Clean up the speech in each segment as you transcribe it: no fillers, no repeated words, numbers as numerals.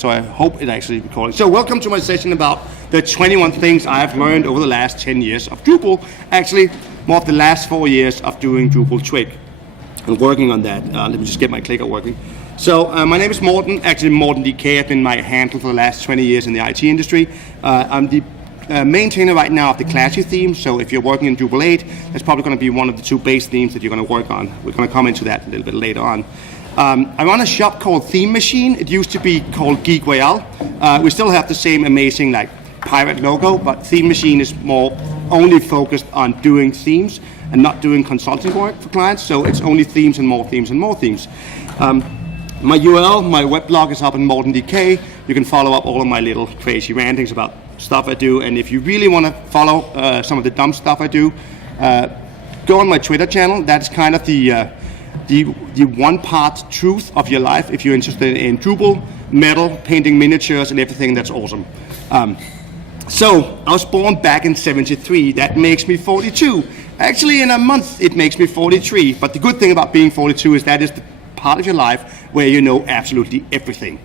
So I hope it actually recording. So welcome to my session about the 21 things I've learned over the last 10 years of Drupal. Actually, more of the last 4 years of doing Drupal twig. I'm working on that. Let me just get my clicker working. So my name is Morten, actually mortendk. I've been my handle for the last 20 years in the IT industry. I'm the maintainer right now of the Classy theme. So if you're working in Drupal8, that's probably going to be one of the 2 base themes that you're going to work on. We're going to come into that a little bit later on. I run a shop called Theme Machine. It used to be called Geek Royale. We still have the same amazing pirate logo, but Theme Machine is more only focused on doing themes and not doing consulting work for clients. So it's only themes and more themes and more themes. My URL, my web blog is up in mortendk. You can follow up all of my little crazy rantings about stuff I do. And if you really want to follow some of the dumb stuff I do, go on my Twitter channel. That's kind of the one part truth of your life if you're interested in Drupal, metal, painting miniatures, and everything that's awesome. So I was born back in '73. That makes me 42. Actually, in a month, it makes me 43. But the good thing about being 42 is that is the part of your life where you know absolutely everything.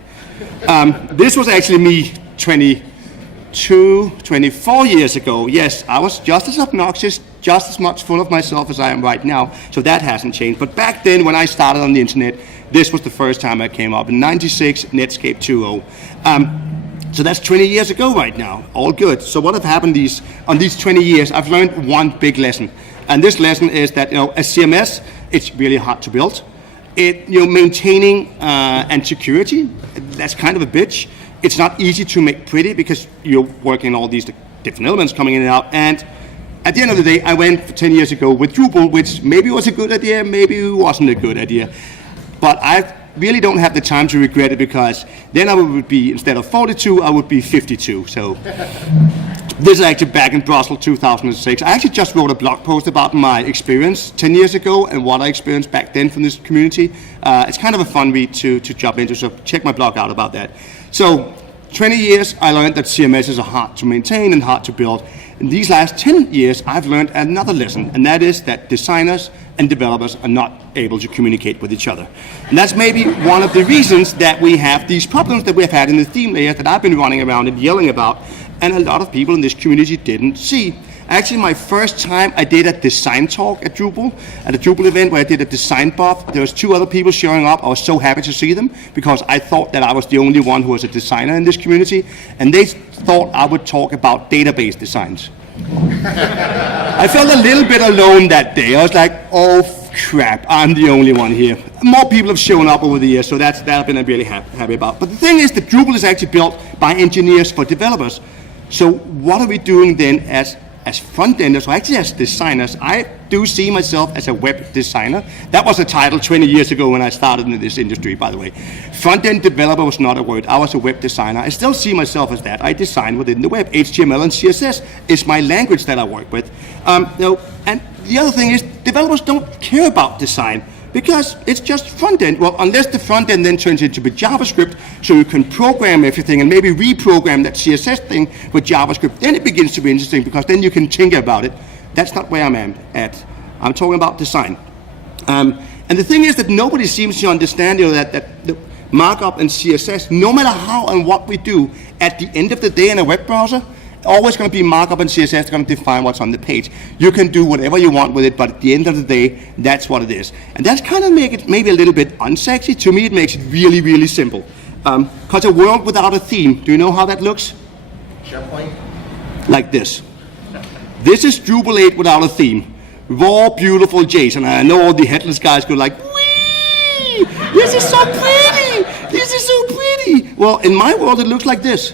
This was actually me 24 years ago. Yes, I was just as obnoxious, just as much full of myself as I am right now, so that hasn't changed. But back then, when I started on the internet, this was the first time I came up, in '96, Netscape 2.0. So that's 20 years ago right now, all good. So what have happened on these 20 years? I've learned one big lesson, and this lesson is that a CMS, it's really hard to build. Maintaining and security, that's kind of a bitch. It's not easy to make pretty because you're working all these different elements coming in and out. And at the end of the day, I went 10 years ago with Drupal, which maybe was a good idea, maybe it wasn't a good idea. But I really don't have the time to regret it, because then I would be, instead of 42, I would be 52. So this is actually back in Brussels, 2006. I actually just wrote a blog post about my experience 10 years ago and what I experienced back then from this community. It's kind of a fun read to jump into, so check my blog out about that. So 20 years, I learned that CMSs are hard to maintain and hard to build. In these last 10 years, I've learned another lesson, and that is that designers and developers are not able to communicate with each other. And that's maybe one of the reasons that we have these problems that we've had in the theme layer that I've been running around and yelling about, and a lot of people in this community didn't see. Actually, my first time I did a design talk at Drupal, at a Drupal event where I did a design buff. There was 2 other people showing up. I was so happy to see them because I thought that I was the only one who was a designer in this community, and they thought I would talk about database designs. I felt a little bit alone that day. I was like, oh crap, I'm the only one here. More people have shown up over the years, so that I've been really happy about. But the thing is that Drupal is actually built by engineers for developers. So what are we doing then as front-enders, or actually as designers? I do see myself as a web designer. That was a title 20 years ago when I started in this industry, by the way. Front-end developer was not a word. I was a web designer. I still see myself as that. I design within the web. HTML and CSS is my language that I work with. And the other thing is, developers don't care about design because it's just front-end. Well, unless the front-end then turns into JavaScript, so you can program everything and maybe reprogram that CSS thing with JavaScript, then it begins to be interesting because then you can tinker about it. That's not where I'm at. I'm talking about design. And the thing is that nobody seems to understand that the markup and CSS, no matter how and what we do, at the end of the day in a web browser, always going to be markup and CSS that's going to define what's on the page. You can do whatever you want with it, but at the end of the day, that's what it is. And that's kind of make it maybe a little bit unsexy. To me, it makes it really, really simple. Because a world without a theme, do you know how that looks? SharePoint. Like this. This is Drupal8 without a theme. Raw, beautiful JSON. And I know all the headless guys go like, wee! This is so pretty! This is so pretty! Well, in my world, it looks like this.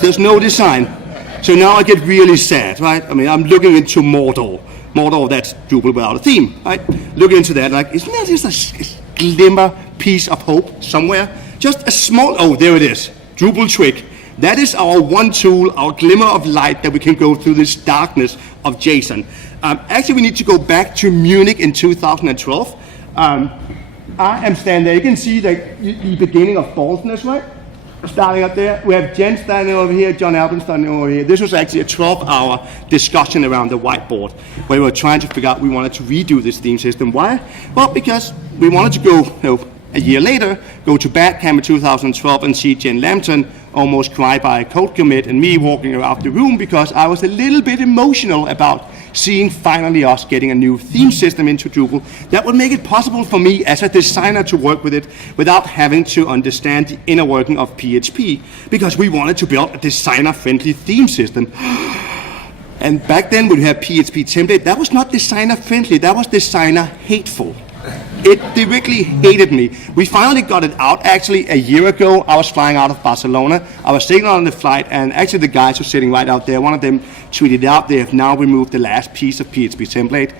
There's no design. So now I get really sad, right? I mean, I'm looking into Mordor. Mordor, that's Drupal without a theme, right? Looking into that, like, isn't that just a glimmer piece of hope somewhere? Just a small, oh, there it is, Drupal twig. That is our one tool, our glimmer of light that we can go through this darkness of JSON. Actually, we need to go back to Munich in 2012. I am standing there. You can see the beginning of baldness, right? Starting up there, we have Jen standing over here, John Albin standing over here. This was actually a 12-hour discussion around the whiteboard where we were trying to figure out we wanted to redo this theme system. Why? Well, because we wanted to go A year later, go to Badcamp in 2012 and see Jen Lambton almost cry by a code commit and me walking around the room because I was a little bit emotional about seeing finally us getting a new theme system into Drupal that would make it possible for me as a designer to work with it without having to understand the inner working of PHP, because we wanted to build a designer-friendly theme system. And back then when we had phptemplate, that was not designer-friendly, that was designer-hateful. It directly hated me. We finally got it out actually a year ago. I was flying out of Barcelona. I was sitting on the flight, and actually the guys were sitting right out there. One of them tweeted out, they have now removed the last piece of phptemplate.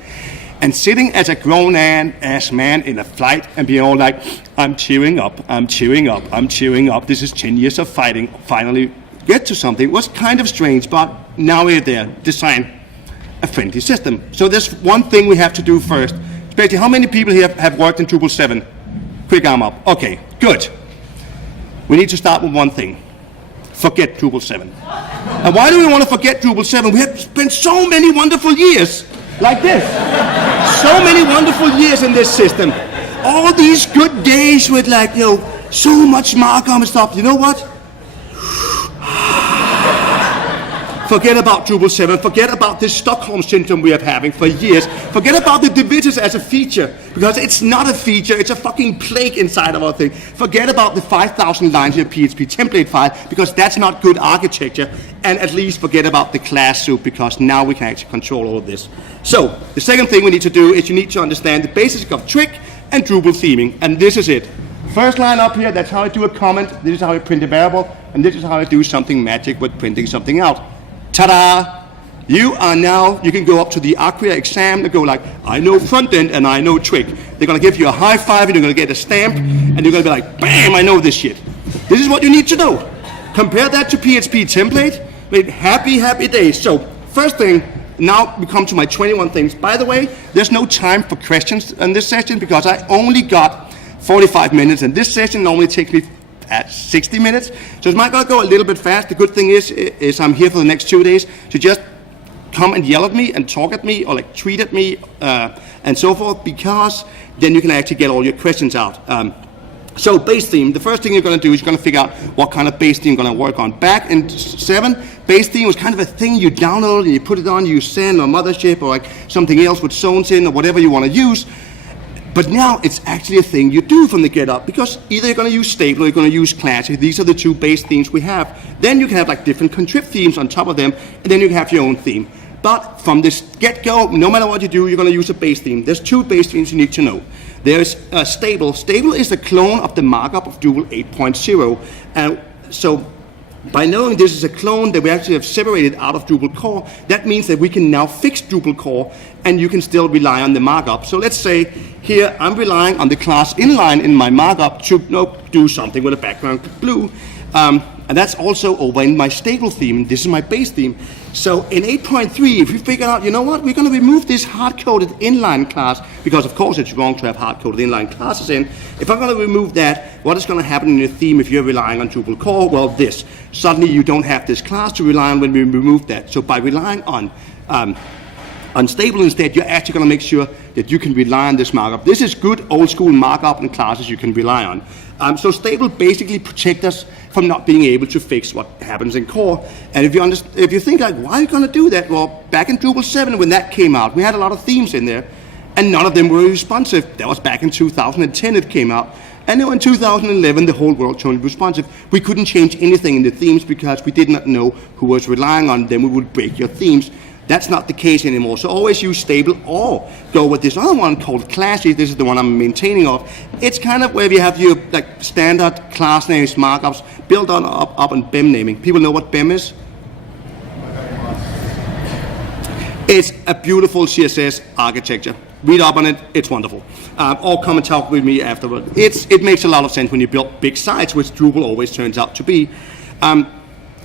And sitting as a grown-ass man in a flight and being all like, I'm cheering up, I'm cheering up, I'm cheering up. This is 10 years of fighting. Finally get to something. It was kind of strange, but now we're there. Design a friendly system. So there's one thing we have to do first. Especially, how many people here have worked in Drupal 7? Quick arm up. Okay, good. We need to start with one thing. Forget Drupal 7. And why do we want to forget Drupal 7? We have spent so many wonderful years like this. So many wonderful years in this system. All these good days with like, so much markup and stuff. You know what? Forget about Drupal 7, forget about this Stockholm syndrome we have having for years. Forget about the divisions as a feature, because it's not a feature, it's a fucking plague inside of our thing. Forget about the 5,000 lines in a PHP template file, because that's not good architecture. And at least forget about the class soup, because now we can actually control all of this. So, the second thing we need to do is you need to understand the basics of Twig and Drupal theming, and this is it. First line up here, that's how I do a comment, this is how I print a variable, and this is how I do something magic with printing something out. Ta-da! You can go up to the Acquia exam and go like, I know frontend and I know Twig. They're gonna give you a high five and you're gonna get a stamp and you're gonna be like, bam, I know this shit. This is what you need to know. Compare that to PHP template, happy days. So, first thing, now we come to my 21 things. By the way, there's no time for questions in this session because I only got 45 minutes and this session normally takes me at 60 minutes, so it might go a little bit fast. The good thing is I'm here for the next 2 days, so just come and yell at me and talk at me or like tweet at me and so forth, because then you can actually get all your questions out. So base theme, the first thing you're going to do is you're going to figure out what kind of base theme you're going to work on. Back in 7, base theme was kind of a thing you download and you put it on, you use Zen or Mothership or like something else with zones in or whatever you want to use. But now it's actually a thing you do from the get-up, because either you're going to use stable or you're going to use classic. These are the two base themes we have. Then you can have like different contrib themes on top of them, and then you can have your own theme. But from this get-go, no matter what you do, you're going to use a base theme. There's two base themes you need to know. There's stable. Stable is a clone of the markup of Drupal 8.0. And so by knowing this is a clone that we actually have separated out of Drupal core, that means that we can now fix Drupal core and you can still rely on the markup. So let's say here I'm relying on the class Inline in my markup to do something with a background blue. And that's also over in my stable theme. This is my base theme. So in 8.3, if we figure out, you know what, we're going to remove this hard-coded inline class, because of course it's wrong to have hard-coded inline classes in. If I'm going to remove that, what is going to happen in your theme if you're relying on Drupal core? Well, this. Suddenly you don't have this class to rely on when we remove that. So by relying on stable instead, you're actually going to make sure that you can rely on this markup. This is good old-school markup and classes you can rely on. So stable basically protects us from not being able to fix what happens in core. And if you think like, why are you going to do that? Well, back in Drupal 7 when that came out, we had a lot of themes in there, and none of them were responsive. That was back in 2010 it came out. And then in 2011, the whole world turned responsive. We couldn't change anything in the themes because we did not know who was relying on them. We would break your themes. That's not the case anymore. So always use stable or go with this other one called classy. This is the one I'm maintaining of. It's kind of where you have your like standard class names, markups, built on up on BEM naming. People know what BEM is? It's a beautiful CSS architecture. Read up on it, it's wonderful. Or come and talk with me afterward. It makes a lot of sense when you build big sites, which Drupal always turns out to be.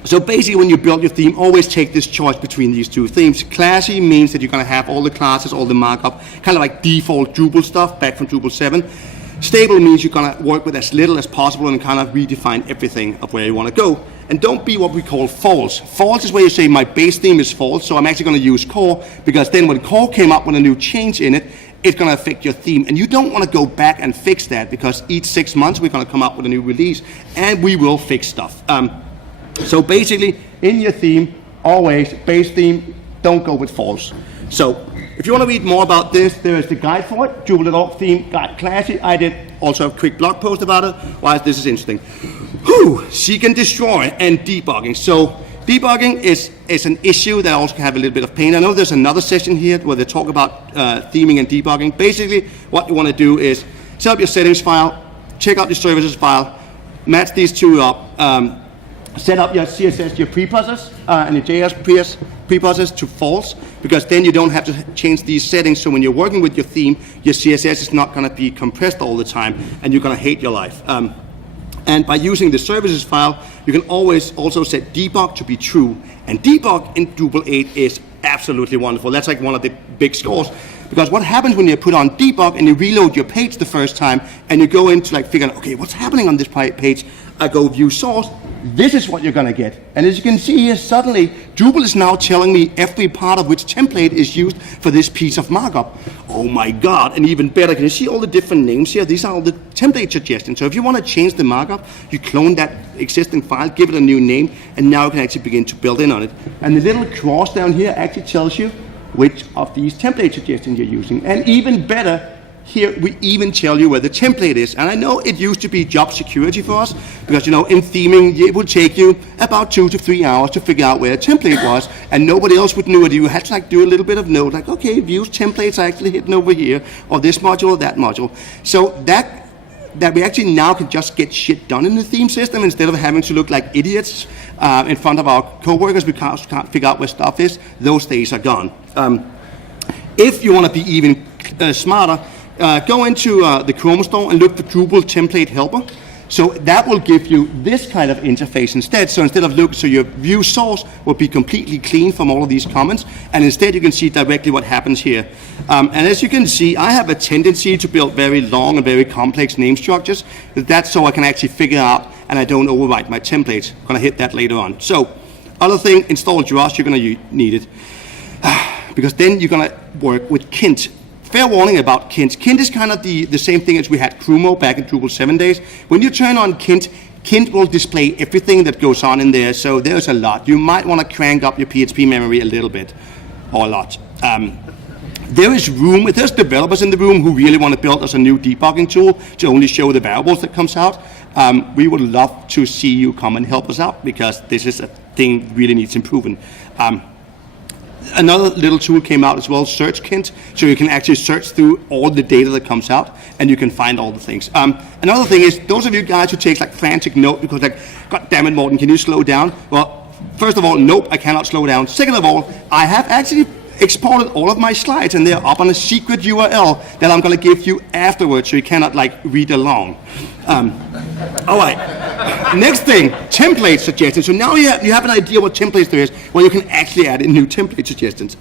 So basically when you build your theme, always take this choice between these two themes. Classy means that you're going to have all the classes, all the markup, kind of like default Drupal stuff back from Drupal 7. Stable means you're going to work with as little as possible and kind of redefine everything of where you want to go. And don't be what we call false. False is where you say my base theme is false, so I'm actually going to use core, because then when core came up with a new change in it, it's going to affect your theme. And you don't want to go back and fix that, because each 6 months we're going to come up with a new release, and we will fix stuff. So basically, in your theme, always base theme, don't go with false. So if you want to read more about this, there is the guide for it, Drupal8 Theme Guide Classic. I did also a quick blog post about it. Why this is interesting. Seek and destroy and debugging. So debugging is an issue that also can have a little bit of pain. I know there's another session here where they talk about theming and debugging. Basically, what you want to do is set up your settings file, check out your services file, match these two up, set up your CSS, your preprocess, and your JS preprocess to false, because then you don't have to change these settings. So when you're working with your theme, your CSS is not going to be compressed all the time, and you're going to hate your life. And by using the services file, you can always also set debug to be true. And debug in Drupal 8 is absolutely wonderful. That's like one of the big scores. Because what happens when you put on debug and you reload your page the first time, and you go into like figuring out, okay, what's happening on this page? I go view source. This is what you're going to get. And as you can see here, suddenly Drupal is now telling me every part of which template is used for this piece of markup. Oh my God, and even better, can you see all the different names here? These are all the template suggestions. So if you want to change the markup, you clone that existing file, give it a new name, and now you can actually begin to build in on it. And the little cross down here actually tells you which of these template suggestions you're using. And even better, here we even tell you where the template is. And I know it used to be job security for us, because in theming it would take you about 2 to 3 hours to figure out where a template was, and nobody else would know it. You had to like do a little bit of note, like, okay, views templates are actually hidden over here, or this module or that module. So that we actually now can just get shit done in the theme system instead of having to look like idiots in front of our coworkers because we can't figure out where stuff is. Those days are gone. If you want to be even smarter, go into the Chrome store and look for Drupal template helper. So that will give you this kind of interface instead. So instead of so your view source will be completely clean from all of these comments, and instead you can see directly what happens here. And as you can see, I have a tendency to build very long and very complex name structures. That's so I can actually figure out and I don't overwrite my templates. I'm going to hit that later on. So other thing, install Drush, you're going to need it. Because then you're going to work with Kint. Fair warning about Kint. Kint is kind of the same thing as we had Crumo back in Drupal 7 days. When you turn on Kint, Kint will display everything that goes on in there, so there's a lot. You might want to crank up your PHP memory a little bit, or a lot. There is room, if there's developers in the room who really want to build us a new debugging tool to only show the variables that comes out, we would love to see you come and help us out, because this is a thing really needs improving. Another little tool came out as well, Search Kint, so you can actually search through all the data that comes out, and you can find all the things. Another thing is, those of you guys who take like frantic note because like, God damn it, Morten, can you slow down? Well, first of all, nope, I cannot slow down. Second of all, I have actually exported all of my slides, and they're up on a secret URL that I'm going to give you afterwards, so you cannot like read along. All right. Next thing, template suggestions. So now you have an idea what templates there is. Well, you can actually add in new template suggestions.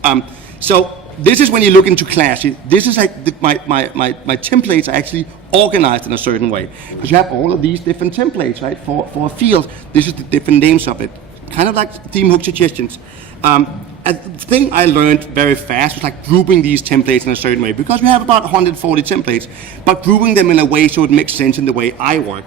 So this is when you look into Classy. This is like my templates are actually organized in a certain way, because you have all of these different templates, right? For a field, this is the different names of it. Kind of like theme hook suggestions. A thing I learned very fast was like grouping these templates in a certain way, because we have about 140 templates, but grouping them in a way so it makes sense in the way I work.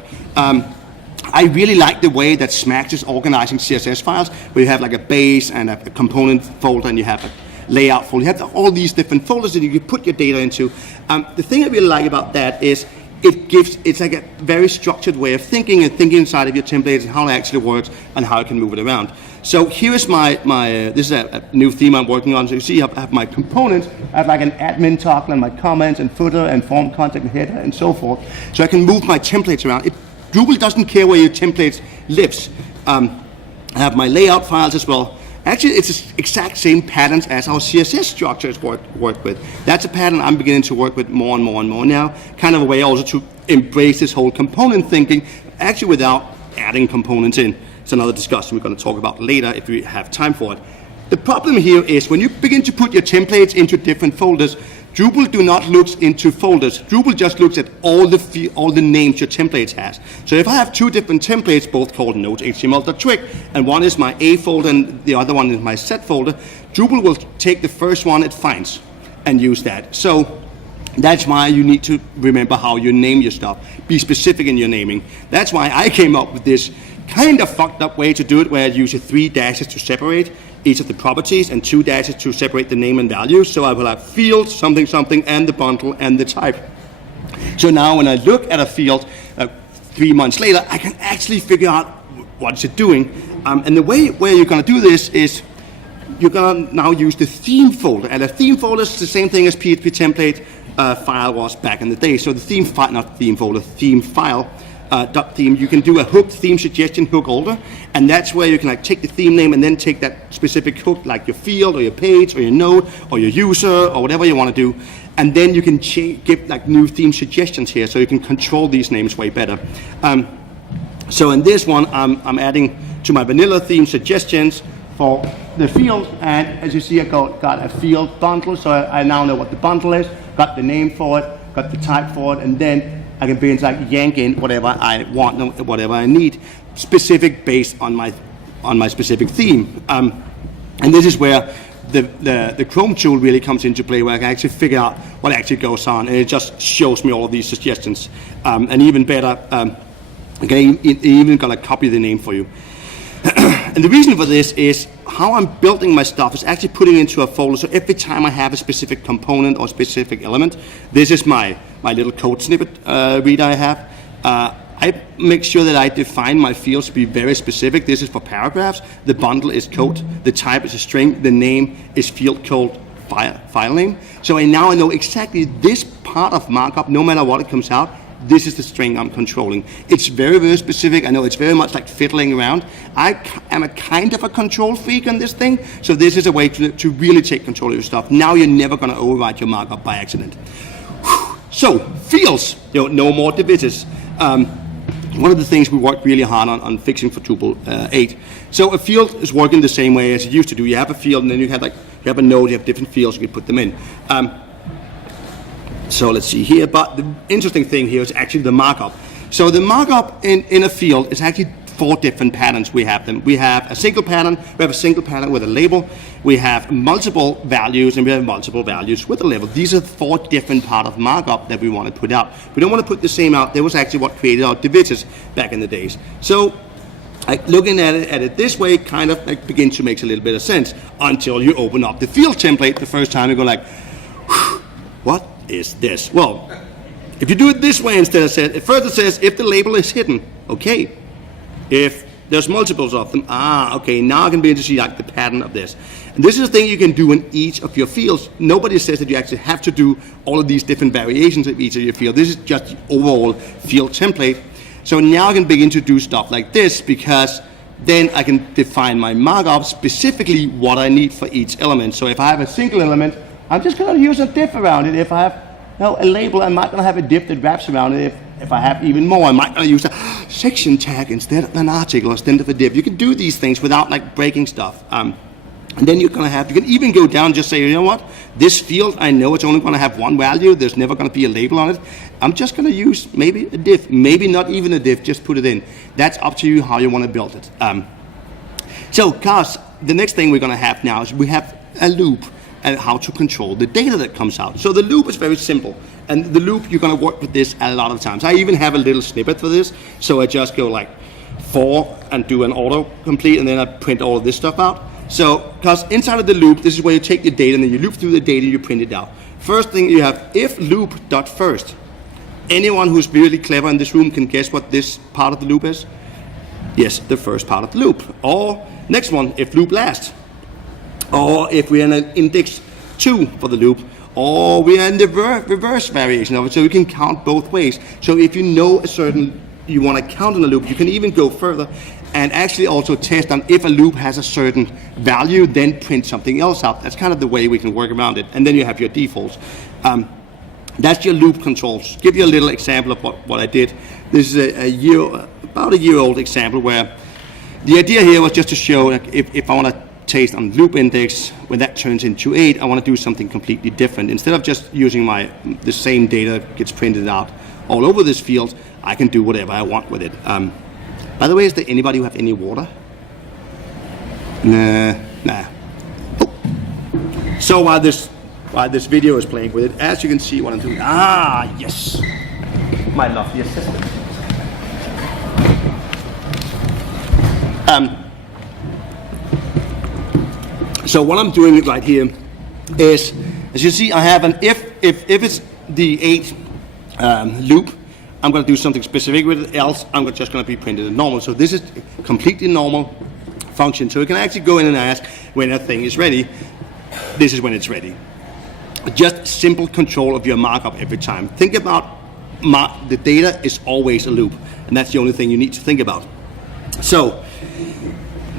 I really like the way that Smax is organizing CSS files, where you have like a base and a component folder, and you have a layout folder. You have all these different folders that you can put your data into. The thing I really like about that is it's like a very structured way of thinking inside of your templates and how it actually works and how you can move it around. So here is this is a new theme I'm working on. So you see I have my components. I have like an admin toggle and my comments and footer and form content and header and so forth. So I can move my templates around. Drupal doesn't care where your templates lives. I have my layout files as well. Actually, it's the exact same patterns as our CSS structures work with. That's a pattern I'm beginning to work with more and more and more now. Kind of a way also to embrace this whole component thinking, actually without adding components in. It's another discussion we're going to talk about later if we have time for it. The problem here is when you begin to put your templates into different folders, Drupal do not look into folders. Drupal just looks at all the names your templates has. So if I have two different templates, both called notes.html.twig, and one is my A folder and the other one is my set folder, Drupal will take the first one it finds and use that. So That's why you need to remember how you name your stuff. Be specific in your naming. That's why I came up with this kind of fucked up way to do it, where I use 3 dashes to separate each of the properties and 2 dashes to separate the name and value. So I will have field, something, something, and the bundle and the type. So now when I look at a field 3 months later, I can actually figure out what is it doing. And the way where you're going to do this is you're going to now use the theme folder. And the theme folder is the same thing as phptemplate file was back in the day. So the theme file, not theme folder, theme file, .theme, you can do a hooked theme suggestion hook holder, and that's where you can like take the theme name and then take that specific hook, like your field or your page or your node or your user or whatever you want to do, and then you can give like new theme suggestions here, so you can control these names way better. So in this one, I'm adding to my vanilla theme suggestions for the field, and as you see, I got a field bundle, so I now know what the bundle is, got the name for it, got the type for it, and then I can begin to like yank in whatever I want, whatever I need, specific based on my specific theme. And this is where the Chrome tool really comes into play, where I can actually figure out what actually goes on, and it just shows me all of these suggestions. And even better, I can even gonna copy the name for you. And the reason for this is how I'm building my stuff is actually putting it into a folder. So every time I have a specific component or specific element, this is my little code snippet reader I have. I make sure that I define my fields to be very specific. This is for paragraphs. The bundle is code. The type is a string. The name is field code file name. So now I know exactly this part of markup, no matter what it comes out, this is the string I'm controlling. It's very, very specific. I know it's very much like fiddling around. I am a kind of a control freak on this thing, so this is a way to really take control of your stuff. Now you're never going to overwrite your markup by accident. So, fields, no more divisions. One of the things we worked really hard on fixing for Drupal 8. So a field is working the same way as it used to do. You have a field, and then you have a node, you have different fields, you can put them in. So let's see here, but the interesting thing here is actually the markup. So the markup in a field is actually 4 different patterns. We have them. We have a single pattern, we have a single pattern with a label, we have multiple values, and we have multiple values with a label. These are 4 different parts of markup that we want to put out. We don't want to put the same out. That was actually what created our divisions back in the days. So looking at it this way kind of begins to make a little bit of sense until you open up the field template the first time. You go like, what is this? Well, if you do it this way instead of first it says if the label is hidden, okay. If there's multiples of them, okay, now I can begin to see like the pattern of this. And this is a thing you can do in each of your fields. Nobody says that you actually have to do all of these different variations of each of your fields. This is just the overall field template. So now I can begin to do stuff like this, because then I can define my markup specifically what I need for each element. So if I have a single element, I'm just going to use a div around it. If I have a label, I might going to have a div that wraps around it. If I have even more, I might going to use a section tag instead of an article instead of a div. You can do these things without like breaking stuff. And then you're going to you can even go down and just say, you know what, this field, I know it's only going to have one value. There's never going to be a label on it. I'm just going to use maybe a div, maybe not even a div, just put it in. That's up to you how you want to build it. So, guys, the next thing we're going to have now is we have a loop and how to control the data that comes out. So the loop is very simple. And the loop, you're going to work with this a lot of times. I even have a little snippet for this. So I just go like for and do an autocomplete, and then I print all of this stuff out. So, because inside of the loop, this is where you take the data and then you loop through the data, you print it out. First thing you have, if loop.first. Anyone who's really clever in this room can guess what this part of the loop is? Yes, the first part of the loop. Or next one, if loop last. Or if we're in an index 2 for the loop, or we are in the reverse variation of it, so you can count both ways. So if you know you want to count on a loop, you can even go further and actually also test on if a loop has a certain value, then print something else out. That's kind of the way we can work around it. And then you have your defaults. That's your loop controls. Give you a little example of what I did. This is about a year old example where the idea here was just to show if I want to taste on loop index, when that turns into 8, I want to do something completely different. Instead of just using the same data gets printed out all over this field, I can do whatever I want with it. By the way, is there anybody who have any water? Nah. Oh. So while this while this video is playing with it. As you can see what I'm doing. Ah, yes. My lovely assistant. So what I'm doing right here is, as you see, I have an if it's the 8 loop, I'm going to do something specific with it, else I'm just going to be printed as normal. So this is completely normal function. So you can actually go in and ask when a thing is ready. This is when it's ready. Just simple control of your markup every time. Think about the data is always a loop, and that's the only thing you need to think about. So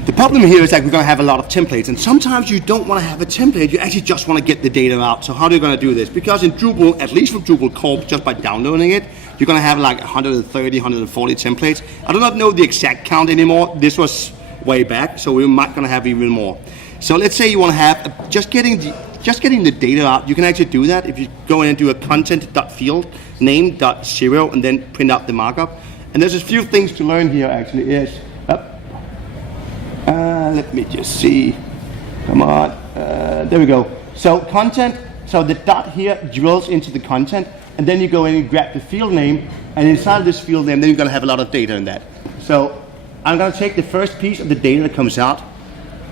the problem here is that we're going to have a lot of templates, and sometimes you don't want to have a template, you actually just want to get the data out. So how are you going to do this? Because in Drupal, at least for Drupal Corp, just by downloading it, you're going to have like 130, 140 templates. I do not know the exact count anymore. This was way back, so we're not going to have even more. So let's say you want to have just getting the data out. You can actually do that if you go in and do a content.field name.0 and then print out the markup. And there's a few things to learn here actually. Yes. Let me just see. Come on. There we go. So content. So the dot here drills into the content, and then you go in and grab the field name, and inside of this field name, then you're going to have a lot of data in that. So I'm going to take the first piece of the data that comes out,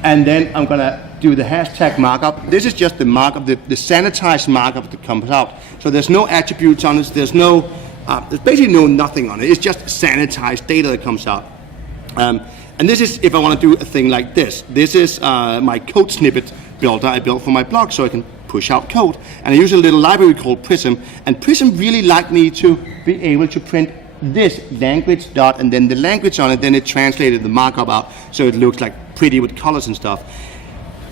and then I'm going to do the hashtag markup. This is just the markup, the sanitized markup that comes out. So there's no attributes on it. There's basically nothing on it. It's just sanitized data that comes out. And this is if I want to do a thing like this. This is my code snippet builder I built for my blog, so I can push out code. And I use a little library called Prism. And Prism really liked me to be able to print this language dot and then the language on it. Then it translated the markup out so it looks like pretty with colors and stuff.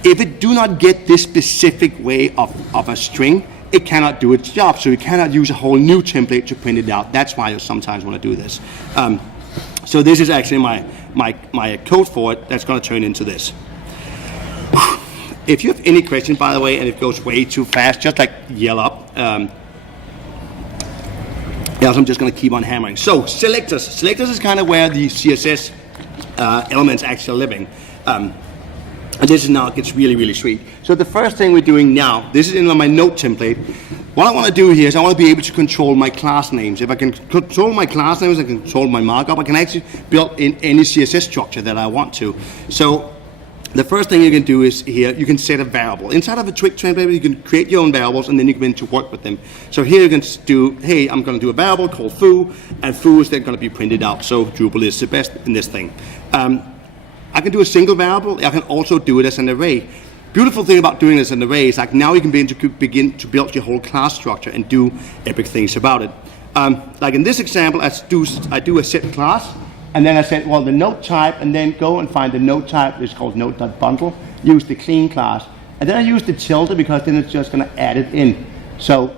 If it do not get this specific way of a string, it cannot do its job. So you cannot use a whole new template to print it out. That's why you sometimes want to do this. So this is actually my code for it that's going to turn into this. If you have any question, by the way, and it goes way too fast, just like yell up. Else I'm just going to keep on hammering. So selectors. Selectors is kind of where the CSS elements actually are living. And this is now it gets really, really sweet. So the first thing we're doing now, this is in my node template. What I want to do here is I want to be able to control my class names. If I can control my class names, I can control my markup. I can actually build in any CSS structure that I want to. So the first thing you can do is here, you can set a variable. Inside of a Twig template, you can create your own variables and then you can begin to work with them. So here you can do, hey, I'm going to do a variable called foo, and foo is then going to be printed out. So Drupal is the best in this thing. I can do a single variable. I can also do it as an array. Beautiful thing about doing this as an array is like now you can begin to build your whole class structure and do epic things about it. Like in this example, I do a set class, and then I said, well, the node type, and then go and find the node type. It's called node.bundle. Use the clean class, and then I use the tilde because then it's just going to add it in. So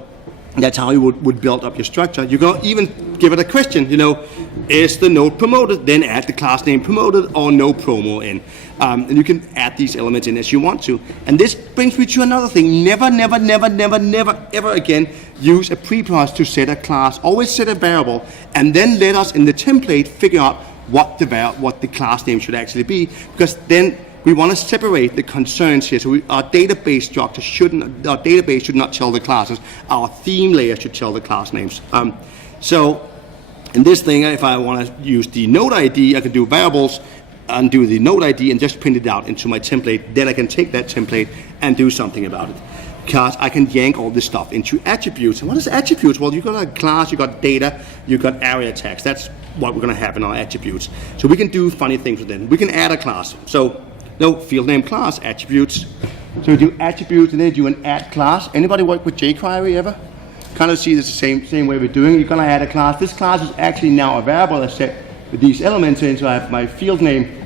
that's how you would build up your structure. You can even give it a question, you know, is the node promoted? Then add the class name promoted or no promo in. And you can add these elements in as you want to. And this brings me to another thing. Never, never, never, never, never, ever again use a preprocess to set a class. Always set a variable, and then let us in the template figure out what the class name should actually be, because then we want to separate the concerns here. So our database structure should not tell the classes. Our theme layer should tell the class names. So in this thing, if I want to use the node ID, I can do variables and do the node ID and just print it out into my template. Then I can take that template and do something about it, because I can yank all this stuff into attributes. And what is attributes? Well, you've got a class, you've got data, you've got area tags. That's what we're going to have in our attributes. So we can do funny things with them. We can add a class. So no field name class, attributes. So we do attributes and then do an add class. Anybody work with jQuery ever? Kind of see this the same way we're doing it. You're going to add a class. This class is actually now a variable that's set with these elements in. So I have my field name,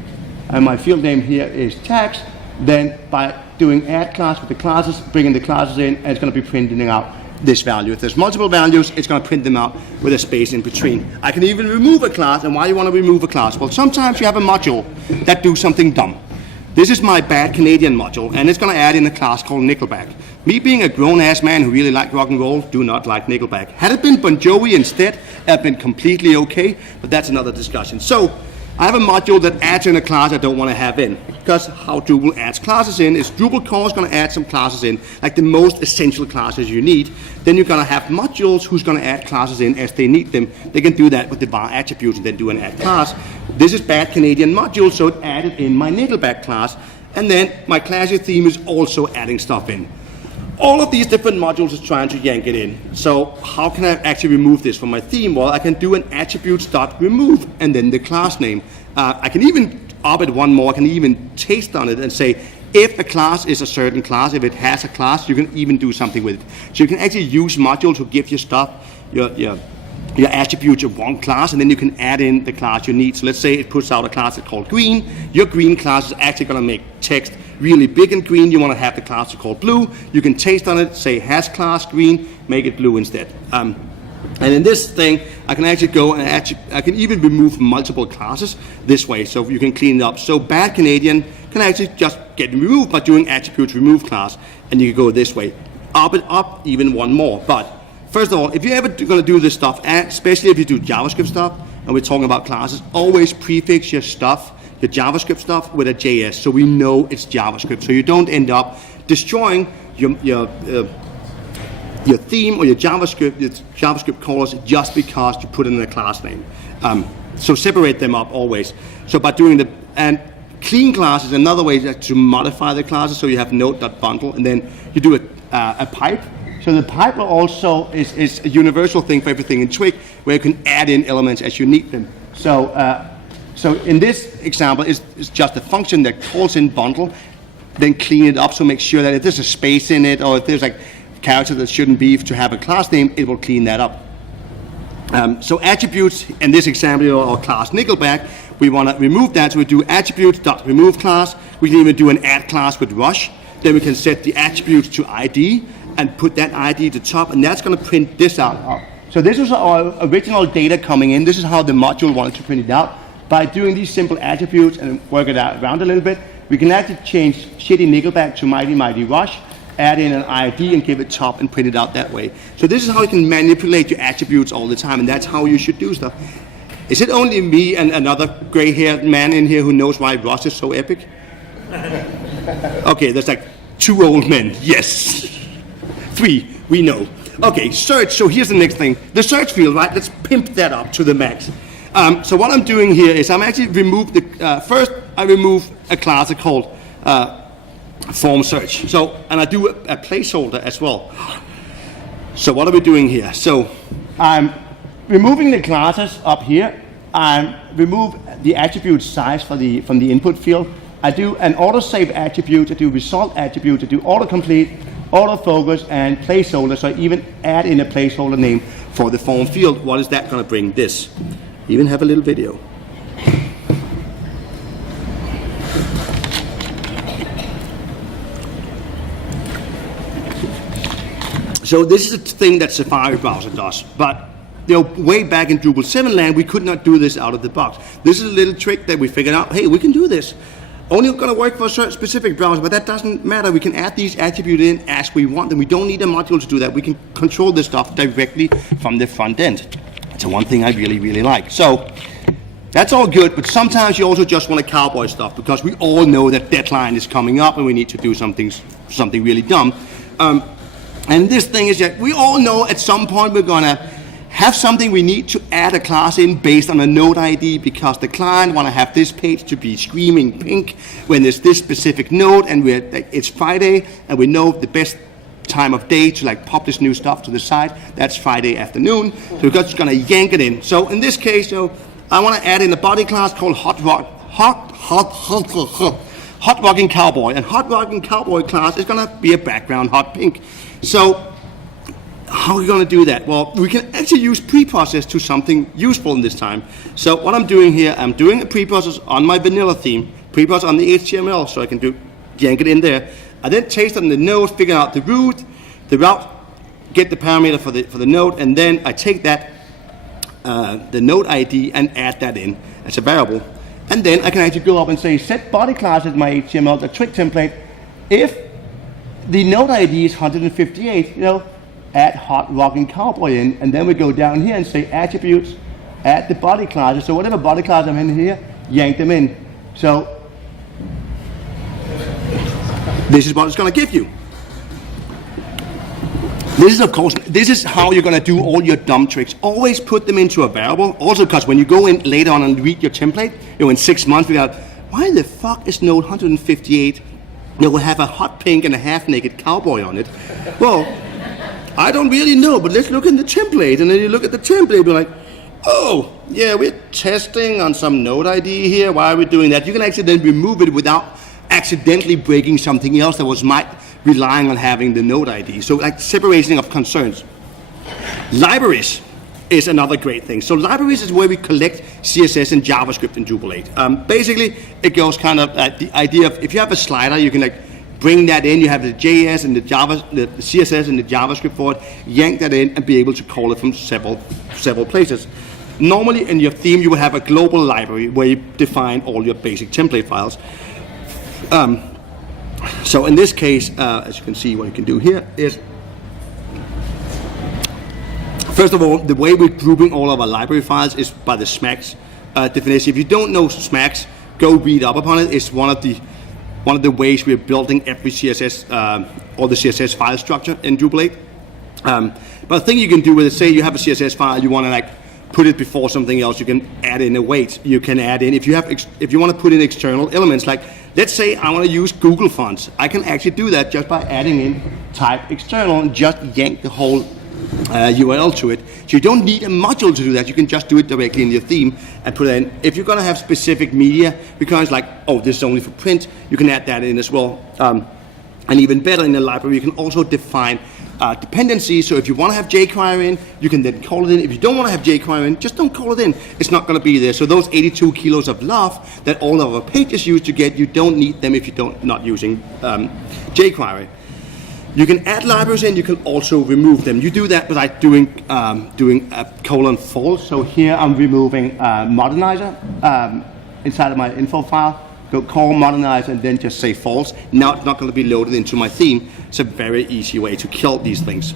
and my field name here is tags. Then by doing add class with the classes, bringing the classes in, and it's going to be printing out this value. If there's multiple values, it's going to print them out with a space in between. I can even remove a class. And why do you want to remove a class? Well, sometimes you have a module that do something dumb. This is my bad Canadian module, and it's going to add in a class called Nickelback. Me being a grown-ass man who really liked rock and roll, do not like Nickelback. Had it been Bon Jovi instead, it'd been completely okay, but that's another discussion. So I have a module that adds in a class I don't want to have in. Because how Drupal adds classes in is Drupal core is going to add some classes in, like the most essential classes you need. Then you're going to have modules who's going to add classes in as they need them. They can do that with the var attributes and then do an add class. This is bad Canadian module, so it added in my Nickelback class. And then my classy theme is also adding stuff in. All of these different modules is trying to yank it in. So how can I actually remove this from my theme? Well, I can do an attributes.remove and then the class name. I can even up it one more. I can even taste on it and say, if a class is a certain class, if it has a class, you can even do something with it. So you can actually use modules to give your stuff, your attributes of one class, and then you can add in the class you need. So let's say it puts out a class called green. Your green class is actually going to make text really big and green. You want to have the class called blue. You can taste on it, say has class green, make it blue instead. And in this thing, I can actually go and I can even remove multiple classes this way, so you can clean it up. So bad Canadian can actually just get removed by doing attributes remove class, and you can go this way. Up it up even one more. But first of all, if you're ever going to do this stuff, especially if you do JavaScript stuff, and we're talking about classes, always prefix your stuff, your JavaScript stuff, with a JS, so we know it's JavaScript, so you don't end up destroying your theme or your JavaScript callers just because you put in a class name. So separate them up always. So by doing and clean class is another way to modify the classes. So you have node.bundle, and then you do a pipe. So the pipe also is a universal thing for everything in Twig, where you can add in elements as you need them. So in this example, it's just a function that calls in bundle, then clean it up, so make sure that if there's a space in it, or if there's like character that shouldn't be to have a class name, it will clean that up. So attributes, in this example, our class Nickelback, we want to remove that, so we do attributes.remove class. We can even do an add class with rush. Then we can set the attributes to ID and put that ID at the top, and that's going to print this out. So this is our original data coming in. This is how the module wanted to print it out. By doing these simple attributes and work it out around a little bit, we can actually change shitty Nickelback to mighty mighty rush, add in an ID and give it top and print it out that way. So this is how you can manipulate your attributes all the time, and that's how you should do stuff. Is it only me and another gray-haired man in here who knows why Rush is so epic? Okay, there's like 2 old men. Yes. 3, we know. Okay, search. So here's the next thing. The search field, right? Let's pimp that up to the max. So what I'm doing here is I'm actually remove the, first I remove a class called form search. So, and I do a placeholder as well. So what are we doing here? So I'm removing the classes up here. I remove the attribute size from the input field. I do an autosave attribute, I do result attribute, I do autocomplete, autofocus, and placeholder. So I even add in a placeholder name for the form field. What is that going to bring? This. Even have a little video. So this is a thing that Safari browser does, but way back in Drupal 7 land, we could not do this out of the box. This is a little trick that we figured out. Hey, we can do this. Only going to work for a certain specific browser, but that doesn't matter. We can add these attributes in as we want, and we don't need a module to do that. We can control this stuff directly from the front end. It's the one thing I really, really like. So that's all good, but sometimes you also just want to cowboy stuff, because we all know that deadline is coming up and we need to do something really dumb. And this thing is that we all know at some point we're going to have something we need to add a class in based on a node ID, because the client want to have this page to be screaming pink when there's this specific node, and it's Friday, and we know the best time of day to like publish new stuff to the site, that's Friday afternoon. So we're just going to yank it in. So in this case, I want to add in a body class called Hot Rocking Cowboy, and Hot Rocking Cowboy class is going to be a background hot pink. So how are we going to do that? Well, we can actually use preprocess to something useful in this time. So what I'm doing here, I'm doing a preprocess on my vanilla theme, preprocess on the HTML, so I can yank it in there. I then taste on the node, figure out the route, get the parameter for the node, and then I take that the node ID and add that in as a variable. And then I can actually go up and say set body class as my HTML, the Twig template. If the node ID is 158, add Hot Rocking Cowboy in, and then we go down here and say attributes, add the body classes. So whatever body class I'm in here, yank them in. So this is what it's going to give you. This is, of course, this is how you're going to do all your dumb tricks. Always put them into a variable. Also, because when you go in later on and read your template, in 6 months, we got, why the fuck is node 158? It will have a hot pink and a half-naked cowboy on it. Well, I don't really know, but let's look in the template. And then you look at the template, you're like, oh, yeah, we're testing on some node ID here. Why are we doing that? You can actually then remove it without accidentally breaking something else that was relying on having the node ID. So like separation of concerns. Libraries is another great thing. So libraries is where we collect CSS and JavaScript in Drupal 8. Basically, it goes kind of at the idea of if you have a slider, you can like bring that in. You have the JS and the CSS and the JavaScript for it. Yank that in and be able to call it from several places. Normally in your theme, you will have a global library where you define all your basic template files. So in this case, as you can see, what you can do here is, first of all, the way we're grouping all of our library files is by the SMACs definition. If you don't know SMACs, go read up upon it. It's one of the ways we're building every CSS or the CSS file structure in Drupal 8. But the thing you can do with it, say you have a CSS file, you want to like put it before something else, you can add in a weight. You can add in, if you want to put in external elements, like let's say I want to use Google fonts. I can actually do that just by adding in type external and just yank the whole URL to it. So you don't need a module to do that. You can just do it directly in your theme and put it in. If you're going to have specific media, because like, oh, this is only for print, you can add that in as well. And even better, in the library, you can also define dependencies. So if you want to have jQuery in, you can then call it in. If you don't want to have jQuery in, just don't call it in. It's not going to be there. So those 82 kilos of love that all of our pages use to get, you don't need them if you're not using jQuery. You can add libraries in. You can also remove them. You do that by doing a : false. So here I'm removing modernizer inside of my info file. Go call modernize and then just say false. Now it's not going to be loaded into my theme. It's a very easy way to kill these things.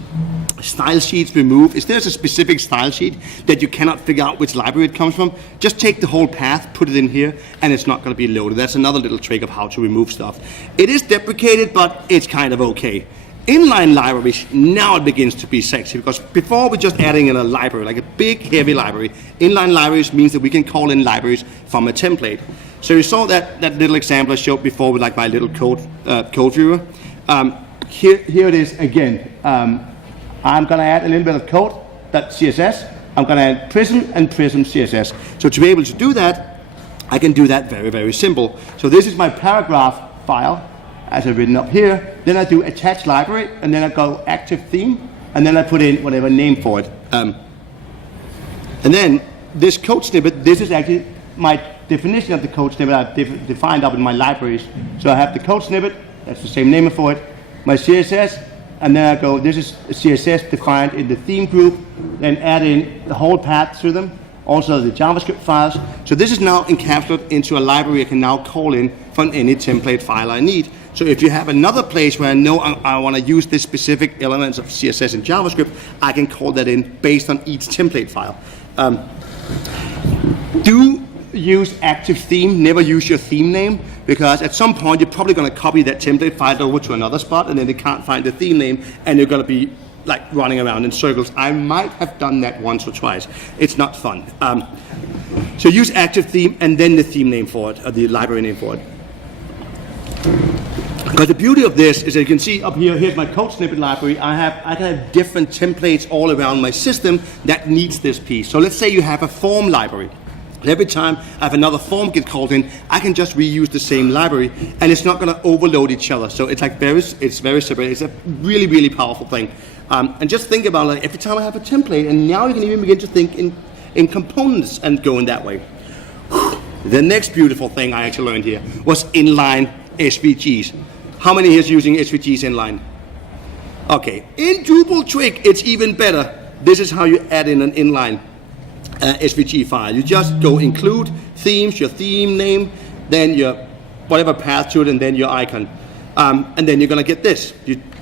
Style sheets remove. If there's a specific style sheet that you cannot figure out which library it comes from, just take the whole path, put it in here, and it's not going to be loaded. That's another little trick of how to remove stuff. It is deprecated, but it's kind of okay. Inline libraries, now it begins to be sexy, because before we're just adding in a library, like a big heavy library. Inline libraries means that we can call in libraries from a template. So you saw that little example I showed before with like my little code viewer. Here it is again. I'm going to add a little bit of code.css. I'm going to add prism and prism CSS. So to be able to do that, I can do that very, very simple. So this is my paragraph file, as I've written up here. Then I do attach library, and then I go active theme, and then I put in whatever name for it. And then this code snippet, this is actually my definition of the code snippet I've defined up in my libraries. So I have the code snippet, that's the same name for it, my CSS, and then I go, this is CSS defined in the theme group, then add in the whole path to them, also the JavaScript files. So this is now encapsulated into a library I can now call in from any template file I need. So if you have another place where I know I want to use this specific elements of CSS and JavaScript, I can call that in based on each template file. Do use active theme, never use your theme name, because at some point you're probably going to copy that template file over to another spot, and then they can't find the theme name, and you're going to be like running around in circles. I might have done that once or twice. It's not fun. So use active theme and then the theme name for it, or the library name for it. Because the beauty of this is that you can see up here, here's my code snippet library. I can have different templates all around my system that needs this piece. So let's say you have a form library. Every time I have another form get called in, I can just reuse the same library, and it's not going to overload each other. So it's like very separate. It's a really, really powerful thing. And just think about like every time I have a template, and now you can even begin to think in components and go in that way. The next beautiful thing I actually learned here was inline SVGs. How many here is using SVGs inline? Okay, in Drupal Twig, it's even better. This is how you add in an inline SVG file. You just go include themes, your theme name, then your whatever path to it, and then your icon. And then you're going to get this.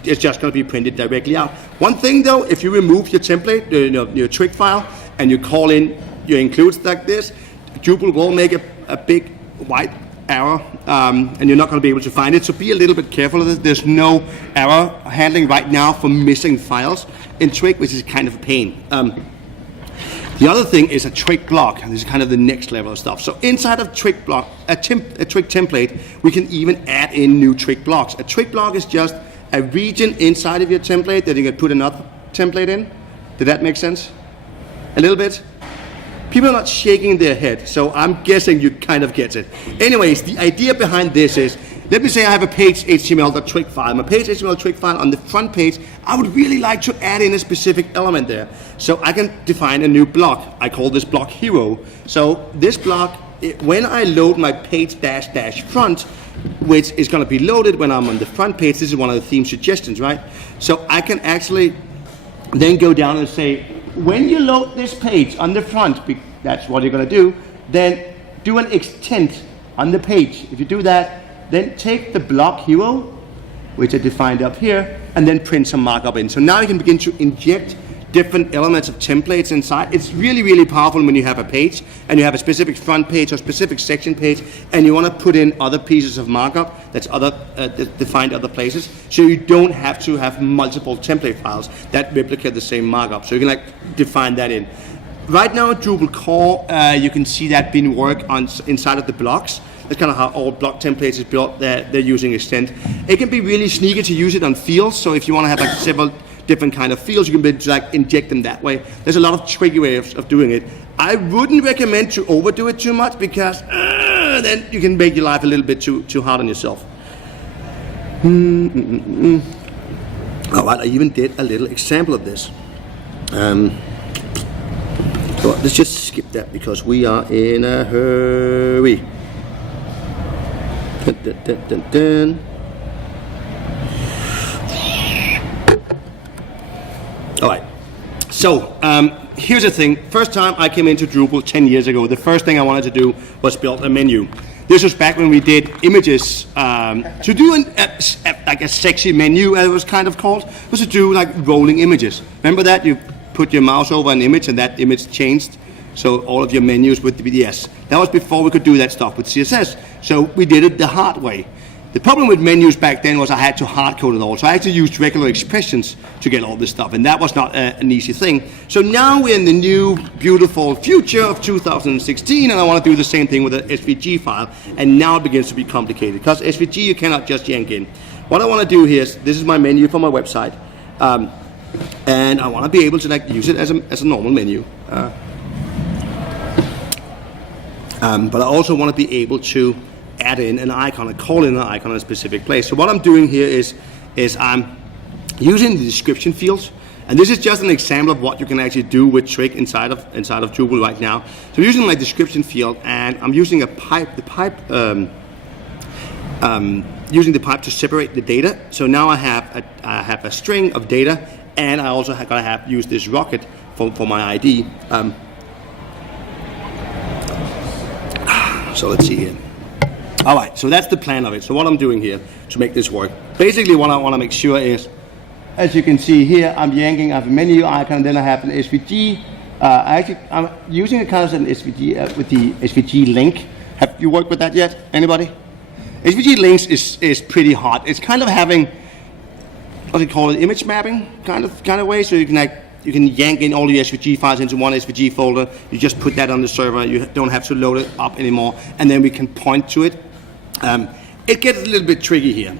It's just going to be printed directly out. One thing though, if you remove your template, your Twig file, and you call in your includes like this, Drupal will make a big white error, and you're not going to be able to find it. So be a little bit careful of this. There's no error handling right now for missing files in Twig, which is kind of a pain. The other thing is a Twig block, and this is kind of the next level of stuff. So inside of Twig block, a Twig template, we can even add in new Twig blocks. A Twig block is just a region inside of your template that you can put another template in. Did that make sense? A little bit? People are not shaking their head, so I'm guessing you kind of get it. Anyways, the idea behind this is, let me say I have a page HTML.twig file. My page HTML.twig file on the front page, I would really like to add in a specific element there. So I can define a new block. I call this block hero. So this block, when I load my page -- front, which is going to be loaded when I'm on the front page, this is one of the theme suggestions, right? So I can actually then go down and say, when you load this page on the front, that's what you're going to do, then do an extend on the page. If you do that, then take the block hero, which I defined up here, and then print some markup in. So now you can begin to inject different elements of templates inside. It's really, really powerful when you have a page and you have a specific front page or specific section page, and you want to put in other pieces of markup that's defined other places. So you don't have to have multiple template files that replicate the same markup. So you can like define that in. Right now, Drupal core, you can see that being worked on inside of the blocks. That's kind of how all block templates is built. They're using extend. It can be really sneaky to use it on fields. So if you want to have like several different kind of fields, you can be, like inject them that way. There's a lot of tricky ways of doing it. I wouldn't recommend to overdo it too much, because then you can make your life a little bit too hard on yourself. All right, I even did a little example of this. So let's just skip that because we are in a hurry. Dun, dun, dun, dun, dun. All right, so here's the thing. First time I came into Drupal 10 years ago, the first thing I wanted to do was build a menu. This was back when we did images. To do like a sexy menu, as it was kind of called, was to do like rolling images. Remember that? You put your mouse over an image and that image changed. So all of your menus would be, yes. That was before we could do that stuff with CSS. So we did it the hard way. The problem with menus back then was I had to hard code it all. So I had to use regular expressions to get all this stuff, and that was not an easy thing. So now we're in the new, beautiful future of 2016, and I want to do the same thing with an SVG file, and now it begins to be complicated, because SVG you cannot just yank in. What I want to do here is, this is my menu for my website, and I want to be able to like use it as a normal menu. But I also want to be able to add in an icon and call in an icon in a specific place. So what I'm doing here is I'm using the description fields, and this is just an example of what you can actually do with Twig inside of Drupal right now. So I'm using my description field, and I'm using using the pipe to separate the data. So now I have a string of data, and I also gotta use this rocket for my ID. So let's see here. All right, so that's the plan of it. So what I'm doing here to make this work. Basically what I want to make sure is, as you can see here, I'm yanking, I have a menu icon, then I have an SVG. I'm using a kind of an SVG with the SVG link. Have you worked with that yet? Anybody? SVG links is pretty hot. It's kind of having, what do you call it, image mapping kind of way. So you can yank in all your SVG files into one SVG folder. You just put that on the server. You don't have to load it up anymore, and then we can point to it. It gets a little bit tricky here.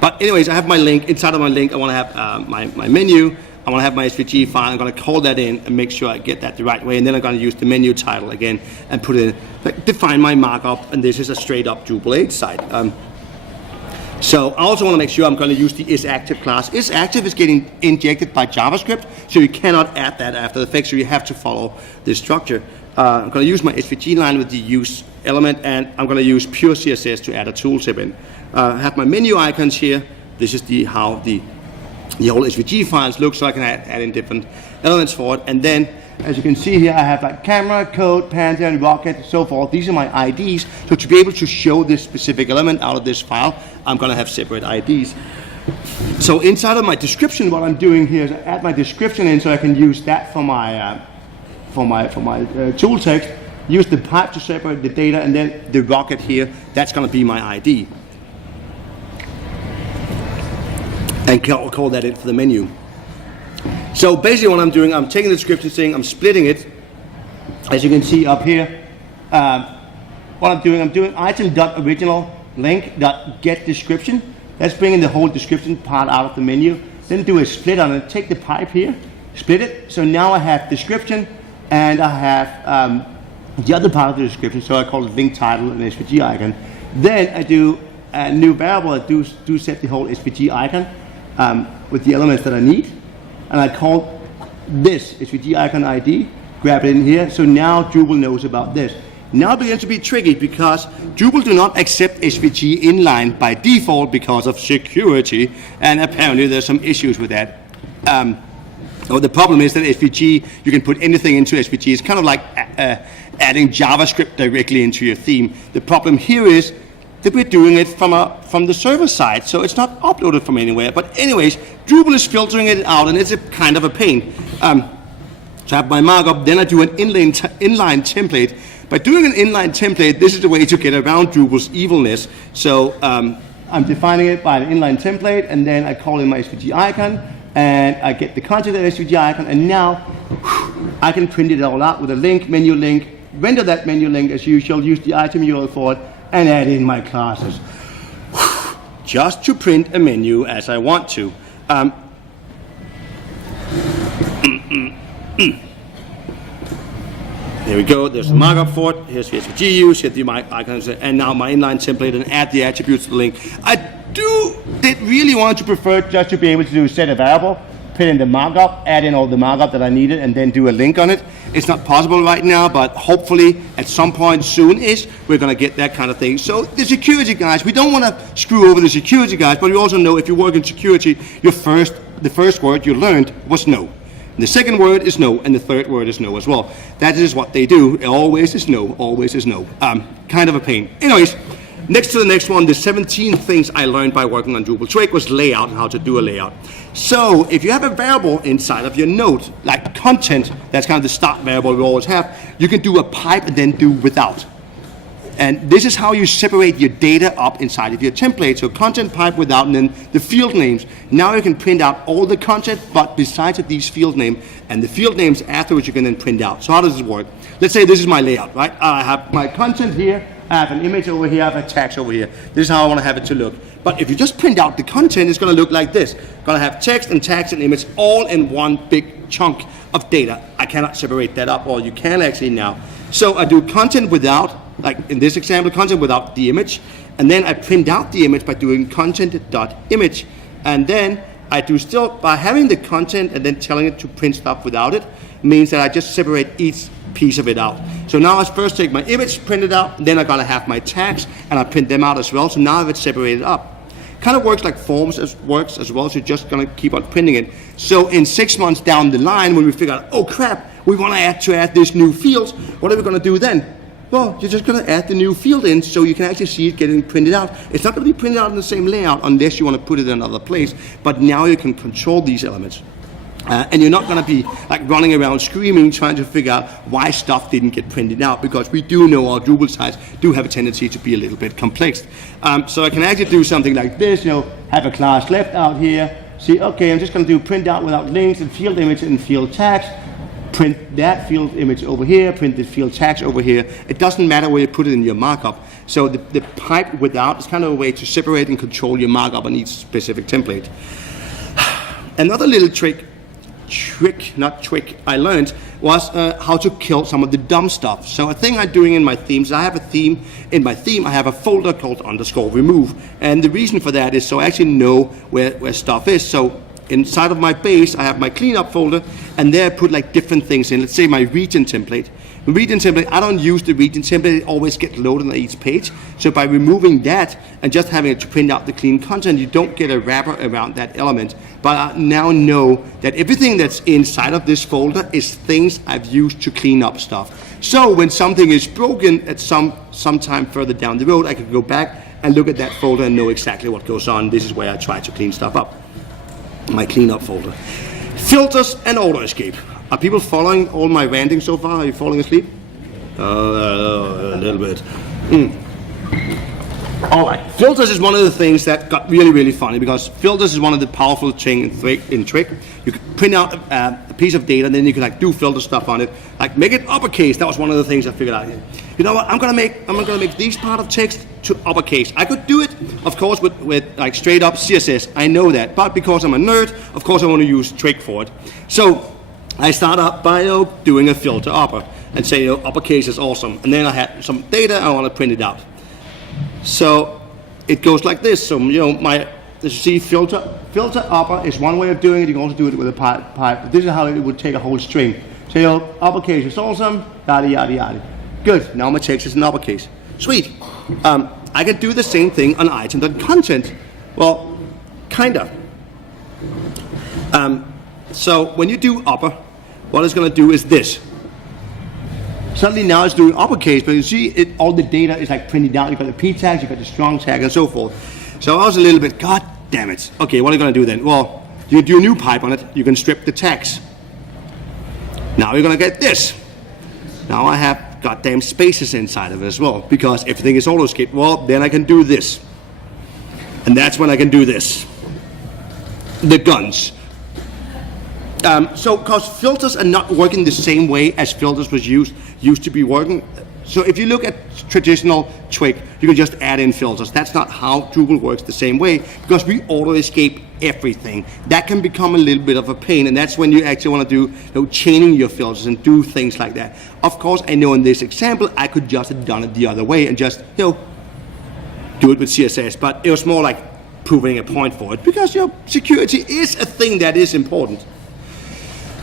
But anyways, I have my link. Inside of my link, I want to have my menu. I want to have my SVG file. I'm going to call that in and make sure I get that the right way. And then I'm going to use the menu title again and put it in, like, define my markup. And this is a straight up Drupal8 site. So I also want to make sure I'm going to use the isActive class. isActive is getting injected by JavaScript, so you cannot add that after the fact, so you have to follow this structure. I'm going to use my SVG line with the use element, and I'm going to use pure CSS to add a tooltip in. I have my menu icons here. This is how the whole SVG files look, so I can add in different elements for it. And then, as you can see here, I have like camera, code, Panther, and rocket, so forth. These are my IDs. So to be able to show this specific element out of this file, I'm going to have separate IDs. So inside of my description, what I'm doing here is I add my description in, so I can use that for my tool text. use the pipe to separate the data, and then the rocket here, that's going to be my ID. And call that it for the menu. So basically what I'm doing, I'm taking the description thing, I'm splitting it. As you can see up here, what I'm doing item.original link.get description. That's bringing the whole description part out of the menu. Then do a split on it, take the pipe here, split it. So now I have description, and I have the other part of the description, so I call it link title and SVG icon. Then I do a new variable, I do set the whole SVG icon with the elements that I need. And I call this SVG icon ID, grab it in here, so now Drupal knows about this. Now it begins to be tricky because Drupal do not accept SVG inline by default because of security, and apparently there's some issues with that. The problem is that SVG, you can put anything into SVG. It's kind of like adding JavaScript directly into your theme. The problem here is that we're doing it from the server side, so it's not uploaded from anywhere. But anyways, Drupal is filtering it out, and it's a kind of a pain. So I have my markup, then I do an inline template. By doing an inline template, this is the way to get around Drupal's evilness. So I'm defining it by an inline template, and then I call in my SVG icon, and I get the content of the SVG icon, and now I can print it all out with a link, menu link, render that menu link as usual, use the item URL for it, and add in my classes. Just to print a menu as I want to. There we go, there's the markup for it, here's the SVG use, here's the icons, and now my inline template, and add the attributes to the link. I did really want to prefer just to be able to do set a variable, put in the markup, add in all the markup that I needed, and then do a link on it. It's not possible right now, but hopefully at some point soon-ish, we're gonna get that kind of thing. So the security guys, we don't wanna screw over the security guys, but you also know if you work in security, the first word you learned was no. The second word is no, and the third word is no as well. That is what they do. It always is no, always is no. Kind of a pain. Anyways, next to the next one, the 17 things I learned by working on Drupal Twig was layout and how to do a layout. So if you have a variable inside of your node, like content, that's kind of the start variable we always have, you can do a pipe and then do without. And this is how you separate your data up inside of your template. So content pipe without, and then the field names. Now you can print out all the content, but besides these field names, and the field names afterwards you can then print out. So how does this work? Let's say this is my layout, right? I have my content here, I have an image over here, I have a text over here. This is how I want to have it to look. But if you just print out the content, it's going to look like this. Going to have text and tags and image all in one big chunk of data. I cannot separate that up, or you can actually now. So I do content without, like in this example, content without the image, and then I print out the image by doing content.image, and then I do still, by having the content and then telling it to print stuff without it, means that I just separate each piece of it out. So now I first take my image, print it out, and then I'm gonna have my tags, and I print them out as well, so now it's separated up. Kind of works like forms works as well, so you're just gonna keep on printing it. So in 6 months down the line, when we figure out, oh crap, we want to add this new field, what are we gonna do then? Well, you're just going to add the new field in so you can actually see it getting printed out. It's not going to be printed out in the same layout unless you want to put it in another place, but now you can control these elements. And you're not going to be like running around screaming trying to figure out why stuff didn't get printed out, because we do know our Drupal sites do have a tendency to be a little bit complex. So I can actually do something like this, have a class left out here, see, okay, I'm just going to do print out without links and field image and field tags. Print that field image over here, print the field tags over here. It doesn't matter where you put it in your markup. So the pipe without is kind of a way to separate and control your markup on each specific template. Another little trick I learned was how to kill some of the dumb stuff. So a thing I'm doing in my themes, I have a theme. In my theme, I have a folder called _remove. And the reason for that is so I actually know where stuff is. So inside of my base, I have my cleanup folder, and there I put like different things in. Let's say my region template. The region template, I don't use the region template, it always gets loaded on each page. So by removing that and just having it to print out the clean content, you don't get a wrapper around that element. But I now know that everything that's inside of this folder is things I've used to clean up stuff. So when something is broken at some time further down the road, I can go back and look at that folder and know exactly what goes on. This is where I try to clean stuff up. My cleanup folder. Filters and auto escape. Are people following all my ranting so far? Are you falling asleep? A little bit. All right, filters is one of the things that got really, really funny, because filters is one of the powerful things in Twig. You can print out a piece of data, and then you can like do filter stuff on it, like make it uppercase. That was one of the things I figured out here. You know what? I'm gonna make these part of text to uppercase. I could do it, of course, with like straight up CSS. I know that, but because I'm a nerd, of course I want to use Twig for it. So I start up by doing a filter upper and say uppercase is awesome, and then I had some data I want to print it out. So it goes like this. So as you see, filter upper is one way of doing it. You can also do it with a pipe. This is how it would take a whole string. So uppercase is awesome, yada yada yada. Good. Now my text is in uppercase. Sweet. I could do the same thing on item.content. Well, kind of. So when you do upper, what it's going to do is this. Suddenly now it's doing uppercase, but you see all the data is like printed out. You've got the p tags, you've got the strong tag, and so forth. So I was a little bit, god damn it. Okay, what are you going to do then? Well, you do a new pipe on it, you can strip the tags. Now you're going to get this. Now I have goddamn spaces inside of it as well, because everything is auto-skipped. Well, then I can do this. And that's when I can do this. The guns. So, because filters are not working the same way as filters was used to be working. So if you look at traditional Twig, you can just add in filters. That's not how Drupal works the same way, because we auto-escape everything. That can become a little bit of a pain, and that's when you actually want to do chaining your filters and do things like that. Of course, I know in this example, I could just have done it the other way and just do it with CSS, but it was more like proving a point for it, because security is a thing that is important.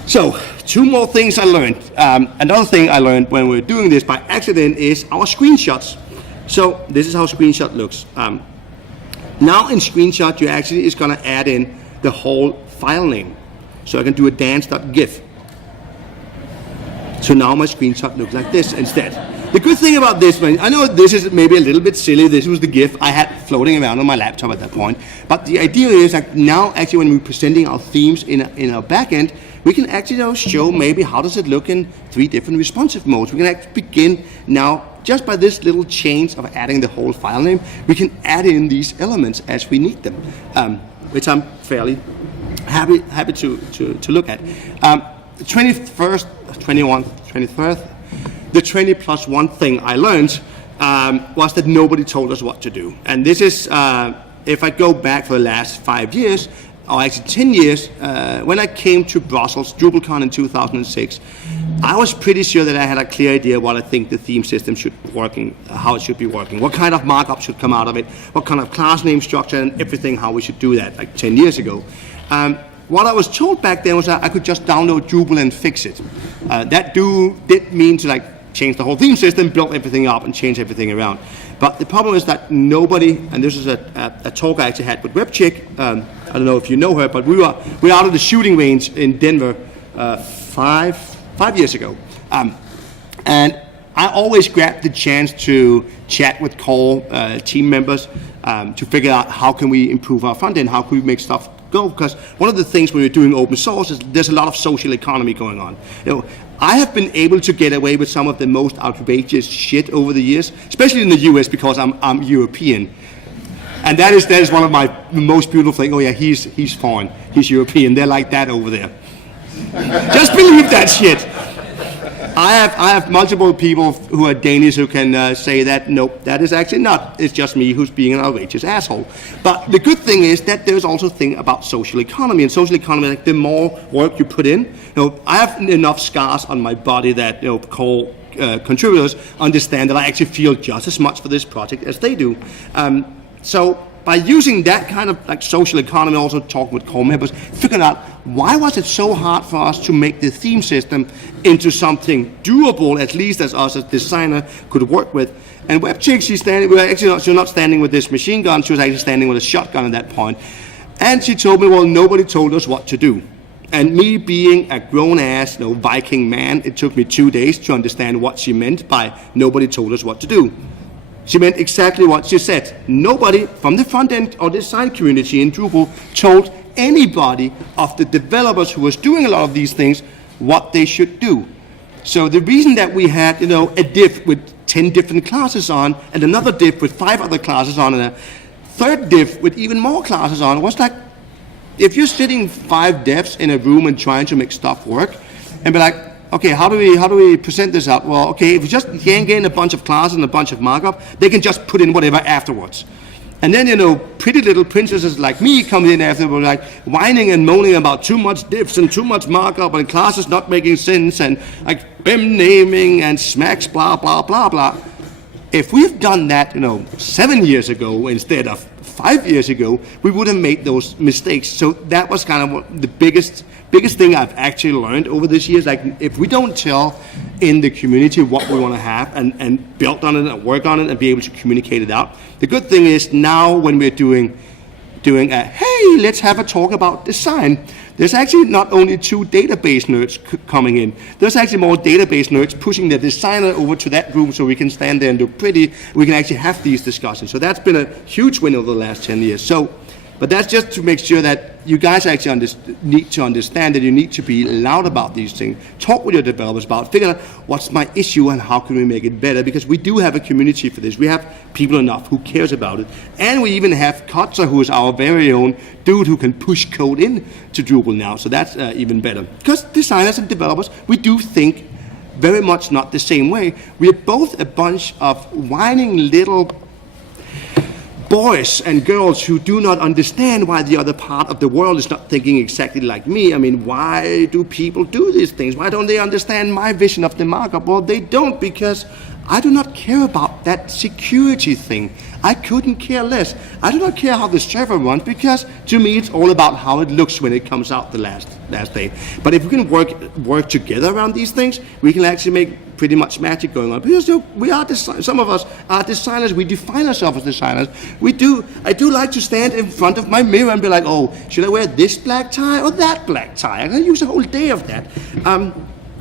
So, two more things I learned. Another thing I learned when we were doing this by accident is our screenshots. So, this is how screenshot looks. Now in screenshot, you actually is going to add in the whole file name. So I can do a dance.gif. So now my screenshot looks like this instead. The good thing about this one, I know this is maybe a little bit silly. This was the GIF I had floating around on my laptop at that point. But the idea is that now actually when we're presenting our themes in our backend, we can actually show maybe how does it look in 3 different responsive modes. We can actually begin now, just by this little change of adding the whole file name, we can add in these elements as we need them, which I'm fairly happy to look at. The 21st, 23rd, the 20+1 thing I learned was that nobody told us what to do. And this is, if I go back for the last 5 years, or actually 10 years, when I came to Brussels, DrupalCon in 2006, I was pretty sure that I had a clear idea what I think the theme system should be working, how it should be working, what kind of markup should come out of it, what kind of class name structure and everything, how we should do that, like 10 years ago. What I was told back then was that I could just download Drupal and fix it. That did mean to change the whole theme system, build everything up, and change everything around. But the problem is that nobody, and this is a talk I actually had with WebChick, I don't know if you know her, but we were out of the shooting range in Denver 5 years ago. And I always grabbed the chance to chat with core team members to figure out how can we improve our front end, how can we make stuff go, because one of the things when we're doing open source is there's a lot of social economy going on. I have been able to get away with some of the most outrageous shit over the years, especially in the US because I'm European. And that is one of my most beautiful things. Oh yeah, he's foreign, he's European, they're like that over there. Just believe that shit. I have multiple people who are Danish who can say that, nope, that is actually not. It's just me who's being an outrageous asshole. But the good thing is that there's also a thing about social economy. And social economy, the more work you put in, I have enough scars on my body that core contributors understand that I actually feel just as much for this project as they do. So by using that kind of social economy, also talking with core members, figuring out why was it so hard for us to make the theme system into something doable, at least as us as designer could work with. And WebChick, she's not standing with this machine gun, she was actually standing with a shotgun at that point. And she told me, well, nobody told us what to do. And me being a grown-ass Viking man, it took me 2 days to understand what she meant by nobody told us what to do. She meant exactly what she said. Nobody from the front end or design community in Drupal told anybody of the developers who was doing a lot of these things what they should do. So the reason that we had, a div with 10 different classes on, and another div with 5 other classes on, and a third div with even more classes on, was like, if you're sitting 5 devs in a room and trying to make stuff work, and be like, okay, how do we present this out? Well, okay, if we just yank in a bunch of classes and a bunch of markup, they can just put in whatever afterwards. And then, pretty little princesses like me come in afterwards, like whining and moaning about too much diffs and too much markup and classes not making sense and like BEM naming and smacks, blah, blah, blah, blah. If we've done that, 7 years ago instead of 5 years ago, we would have made those mistakes. So that was kind of the biggest thing I've actually learned over this years. Like, if we don't tell in the community what we want to have and build on it and work on it and be able to communicate it out, the good thing is now when we're doing a, hey, let's have a talk about design, there's actually not only 2 database nerds coming in, there's actually more database nerds pushing the designer over to that room so we can stand there and look pretty. We can actually have these discussions. So that's been a huge win over the last 10 years. But that's just to make sure that you guys actually need to understand that you need to be loud about these things. Talk with your developers about, figure out what's my issue and how can we make it better, because we do have a community for this. We have people enough who cares about it. And we even have Kotzer, who is our very own dude who can push code in to Drupal now. So that's even better. Because designers and developers, we do think very much not the same way. We are both a bunch of whining little boys and girls who do not understand why the other part of the world is not thinking exactly like me. I mean, why do people do these things? Why don't they understand my vision of the markup? Well, they don't, because I do not care about that security thing. I couldn't care less. I do not care how the server runs, because to me it's all about how it looks when it comes out the last day. But if we can work together around these things, we can actually make pretty much magic going on. Because we are some of us are designers. We define ourselves as designers. I do like to stand in front of my mirror and be like, oh, should I wear this black tie or that black tie? I'm gonna use a whole day of that.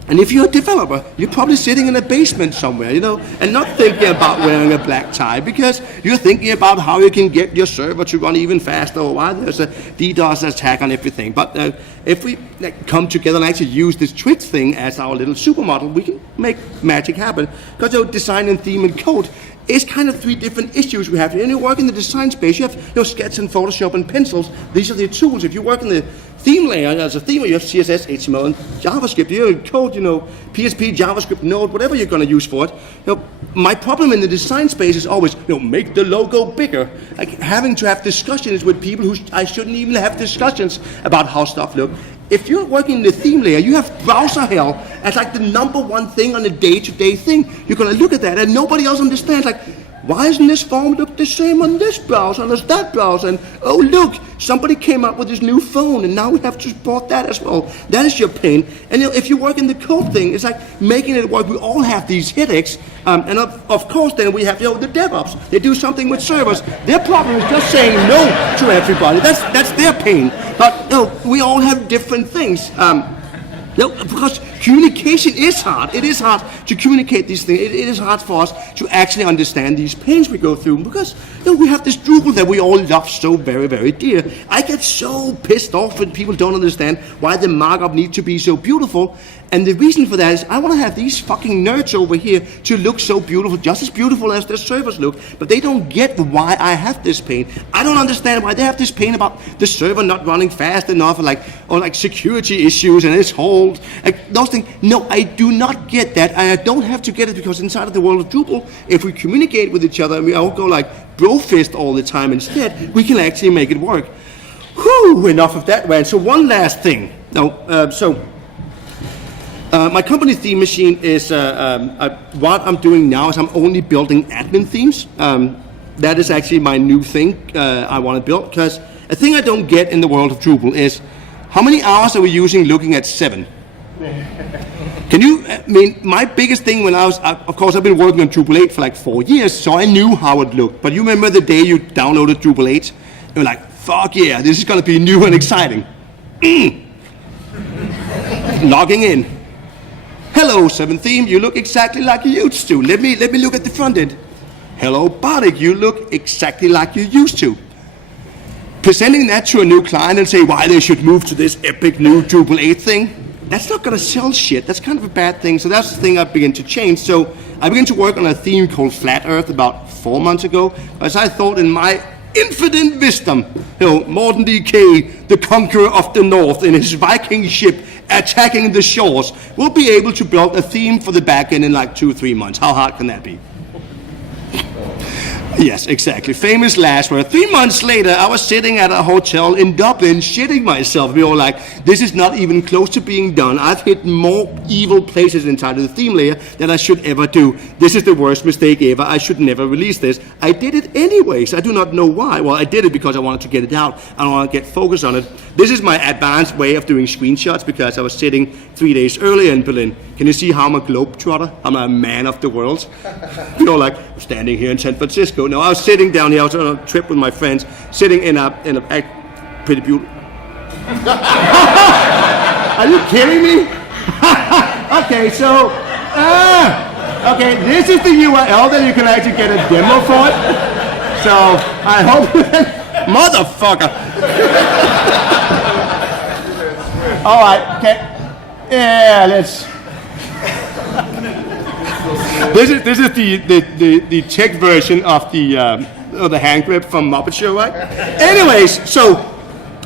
And if you're a developer, you're probably sitting in a basement somewhere, and not thinking about wearing a black tie, because you're thinking about how you can get your server to run even faster, or why there's a DDoS attack on everything. But if we come together and actually use this Twig thing as our little supermodel, we can make magic happen. Because design and theme and code is kind of 3 different issues we have. When you work in the design space, you have Sketch and Photoshop and pencils. These are the tools. If you work in the theme layer, as a theme, you have CSS, HTML, and JavaScript. You have code, PHP, JavaScript, Node, whatever you're going to use for it. My problem in the design space is always, make the logo bigger. Like having to have discussions with people who I shouldn't even have discussions about how stuff looks. If you're working in the theme layer, you have browser hell as like the #1 thing on a day-to-day thing. You're going to look at that and nobody else understands, like, why isn't this form look the same on this browser as that browser? And oh look, somebody came up with this new phone and now we have to support that as well. That is your pain. And if you work in the code thing, it's like making it work. We all have these headaches. And of course then we have the DevOps. They do something with servers. Their problem is just saying no to everybody. That's their pain. But we all have different things. Because communication is hard. It is hard to communicate these things. It is hard for us to actually understand these pains we go through, because we have this Drupal that we all love so very, very dear. I get so pissed off when people don't understand why the markup needs to be so beautiful. And the reason for that is I want to have these fucking nerds over here to look so beautiful, just as beautiful as their servers look, but they don't get why I have this pain. I don't understand why they have this pain about the server not running fast enough, or like security issues and its hold, like those things. No, I do not get that, and I don't have to get it, because inside of the world of Drupal, if we communicate with each other and we all go like bro fist all the time instead, we can actually make it work. Whew, enough of that rant. So one last thing. My company theme machine is, what I'm doing now is I'm only building admin themes. That is actually my new thing I want to build, because a thing I don't get in the world of Drupal is, how many hours are we using looking at 7? My biggest thing when of course I've been working on Drupal8 for like 4 years, so I knew how it looked. But you remember the day you downloaded Drupal8? You're like, fuck yeah, this is going to be new and exciting. Logging in. Hello, 7 theme, you look exactly like you used to. Let me look at the front end. Hello, Bardic, you look exactly like you used to. Presenting that to a new client and say why they should move to this epic new Drupal8 thing. that's not going to sell shit. That's kind of a bad thing. So that's the thing I began to change. So I began to work on a theme called Flat Earth about 4 months ago, as I thought in my infinite wisdom, mortendk, the conqueror of the north, in his Viking ship attacking the shores, will be able to build a theme for the backend in like 2-3 months. How hard can that be? Yes, exactly. Famous last word. 3 months later, I was sitting at a hotel in Dublin, shitting myself. We were like, this is not even close to being done. I've hit more evil places inside of the theme layer than I should ever do. This is the worst mistake ever. I should never release this. I did it anyways. I do not know why. Well, I did it because I wanted to get it out. I want to get focused on it. This is my advanced way of doing screenshots because I was sitting 3 days earlier in Berlin. Can you see how I'm a globetrotter? I'm a man of the world. Like standing here in San Francisco. No, I was sitting down here. I was on a trip with my friends, sitting in a pretty beautiful. Are you kidding me? Okay, so okay, this is the URL that you can actually get a demo for it. So I hope, motherfucker. All right, okay, yeah, let's. This is the tech version of the hand grip from Muppet Show, right? Anyways, so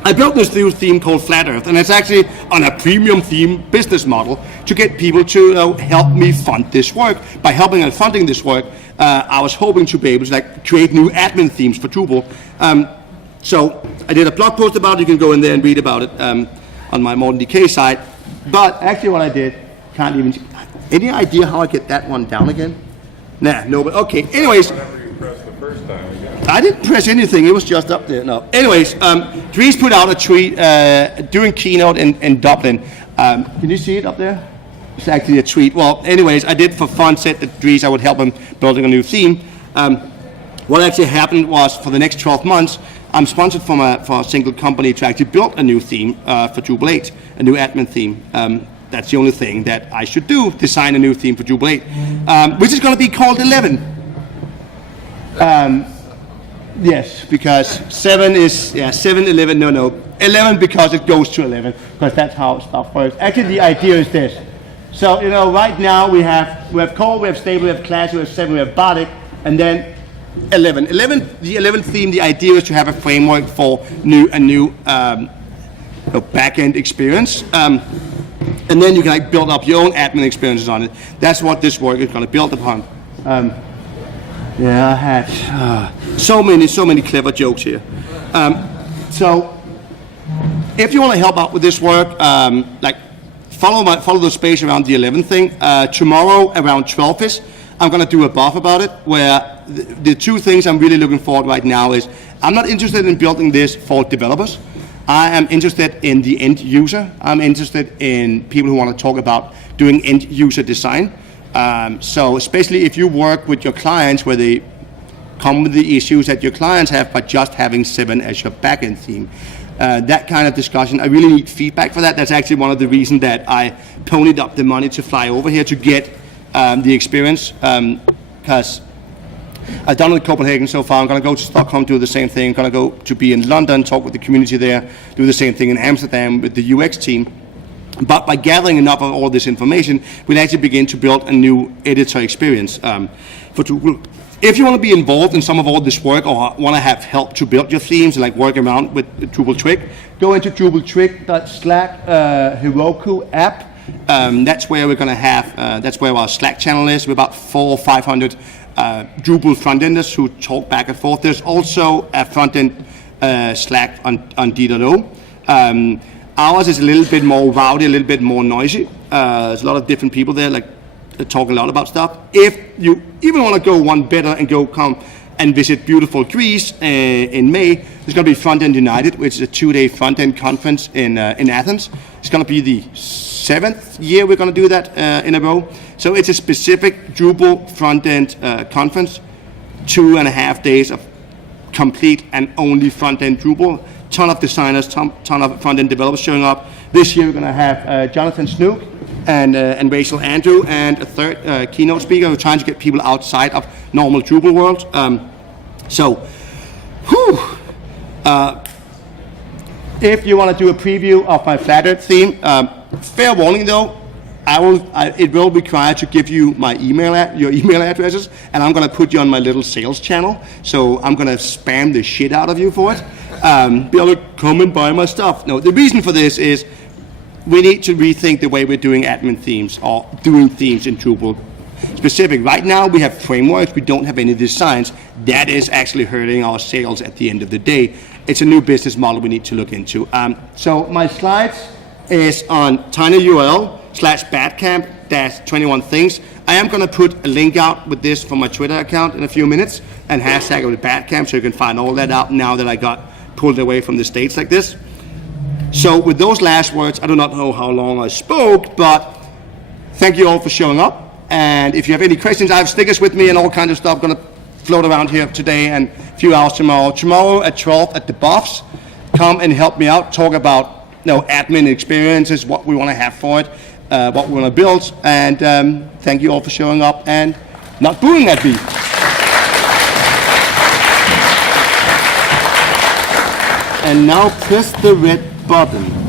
I built this new theme called Flat Earth, and it's actually on a premium theme business model to get people to help me fund this work. By helping and funding this work, I was hoping to be able to create new admin themes for Drupal. So I did a blog post about it. You can go in there and read about it on my mortendk site. But actually, what I did, can't even. Any idea how I get that one down again? Nah, no, but okay. Anyways, you pressed the first time again. I didn't press anything. It was just up there. No. Anyways, Dries put out a tweet during keynote in Dublin. Can you see it up there? It's actually a tweet. Well, anyways, I did for fun said that Dries I would help him building a new theme. What actually happened was for the next 12 months, I'm sponsored for a single company to actually build a new theme for Drupal8, a new admin theme. That's the only thing that I should do, design a new theme for Drupal8, which is going to be called 11. Yes, because 7 is, 7, 11, no, 11 because it goes to 11, because that's how stuff works. Actually, the idea is this. So, right now we have core, we have stable, we have class, we have 7, we have bodic, and then 11. The 11th theme, the idea is to have a framework for a new back-end experience. And then you can build up your own admin experiences on it. That's what this work is going to build upon. I had so many clever jokes here. So if you want to help out with this work, follow the space around the 11 thing. Tomorrow around 12ish, I'm going to do a buff about it, where the two things I'm really looking forward right now is I'm not interested in building this for developers. I am interested in the end user. I'm interested in people who want to talk about doing end user design. So especially if you work with your clients where they come with the issues that your clients have by just having 7 as your backend theme. That kind of discussion, I really need feedback for that. That's actually one of the reasons that I ponied up the money to fly over here to get the experience, because I've done it in Copenhagen so far. I'm going to go to Stockholm, do the same thing. I'm going to go to be in London, talk with the community there, do the same thing in Amsterdam with the UX team. But by gathering enough of all this information, we'll actually begin to build a new editor experience for Drupal. If you want to be involved in some of all this work or want to have help to build your themes, like work around with Drupal8, go into drupaltwig.slack app. That's where we're going to have, that's where our Slack channel is. We're about 400 or 500 Drupal frontenders who talk back and forth. There's also a frontend Slack on D.O. Ours is a little bit more rowdy, a little bit more noisy. There's a lot of different people there, talk a lot about stuff. If you even want to go one better and come and visit beautiful Greece in May, there's going to be Frontend United, which is a 2-day frontend conference in Athens. It's going to be the 7th year we're going to do that in a row. So it's a specific Drupal frontend conference, 2.5 days of complete and only front-end Drupal. Ton of designers, ton of front-end developers showing up. This year we're going to have Jonathan Snook and Rachel Andrew and a third keynote speaker. We're trying to get people outside of normal Drupal world. If you want to do a preview of my Flat Earth theme, fair warning though, it will require to give you my your email addresses, and I'm going to put you on my little sales channel. So I'm going to spam the shit out of you for it. Be able to come and buy my stuff. No, the reason for this is we need to rethink the way we're doing admin themes or doing themes in Drupal. Specific. Right now we have frameworks. We don't have any designs. That is actually hurting our sales at the end of the day. It's a new business model we need to look into. So my slides is on tinyurl/badcamp-21things. I am going to put a link out with this from my Twitter account in a few minutes and hashtag it with Badcamp so you can find all that out now that I got pulled away from the States like this. So with those last words, I do not know how long I spoke, but thank you all for showing up. And if you have any questions, I have stickers with me and all kinds of stuff going to float around here today and a few hours tomorrow. Tomorrow at 12 at the Buffs, come and help me out, talk about admin experiences, what we want to have for it, what we want to build. And thank you all for showing up and not booing at me. And now press the red button.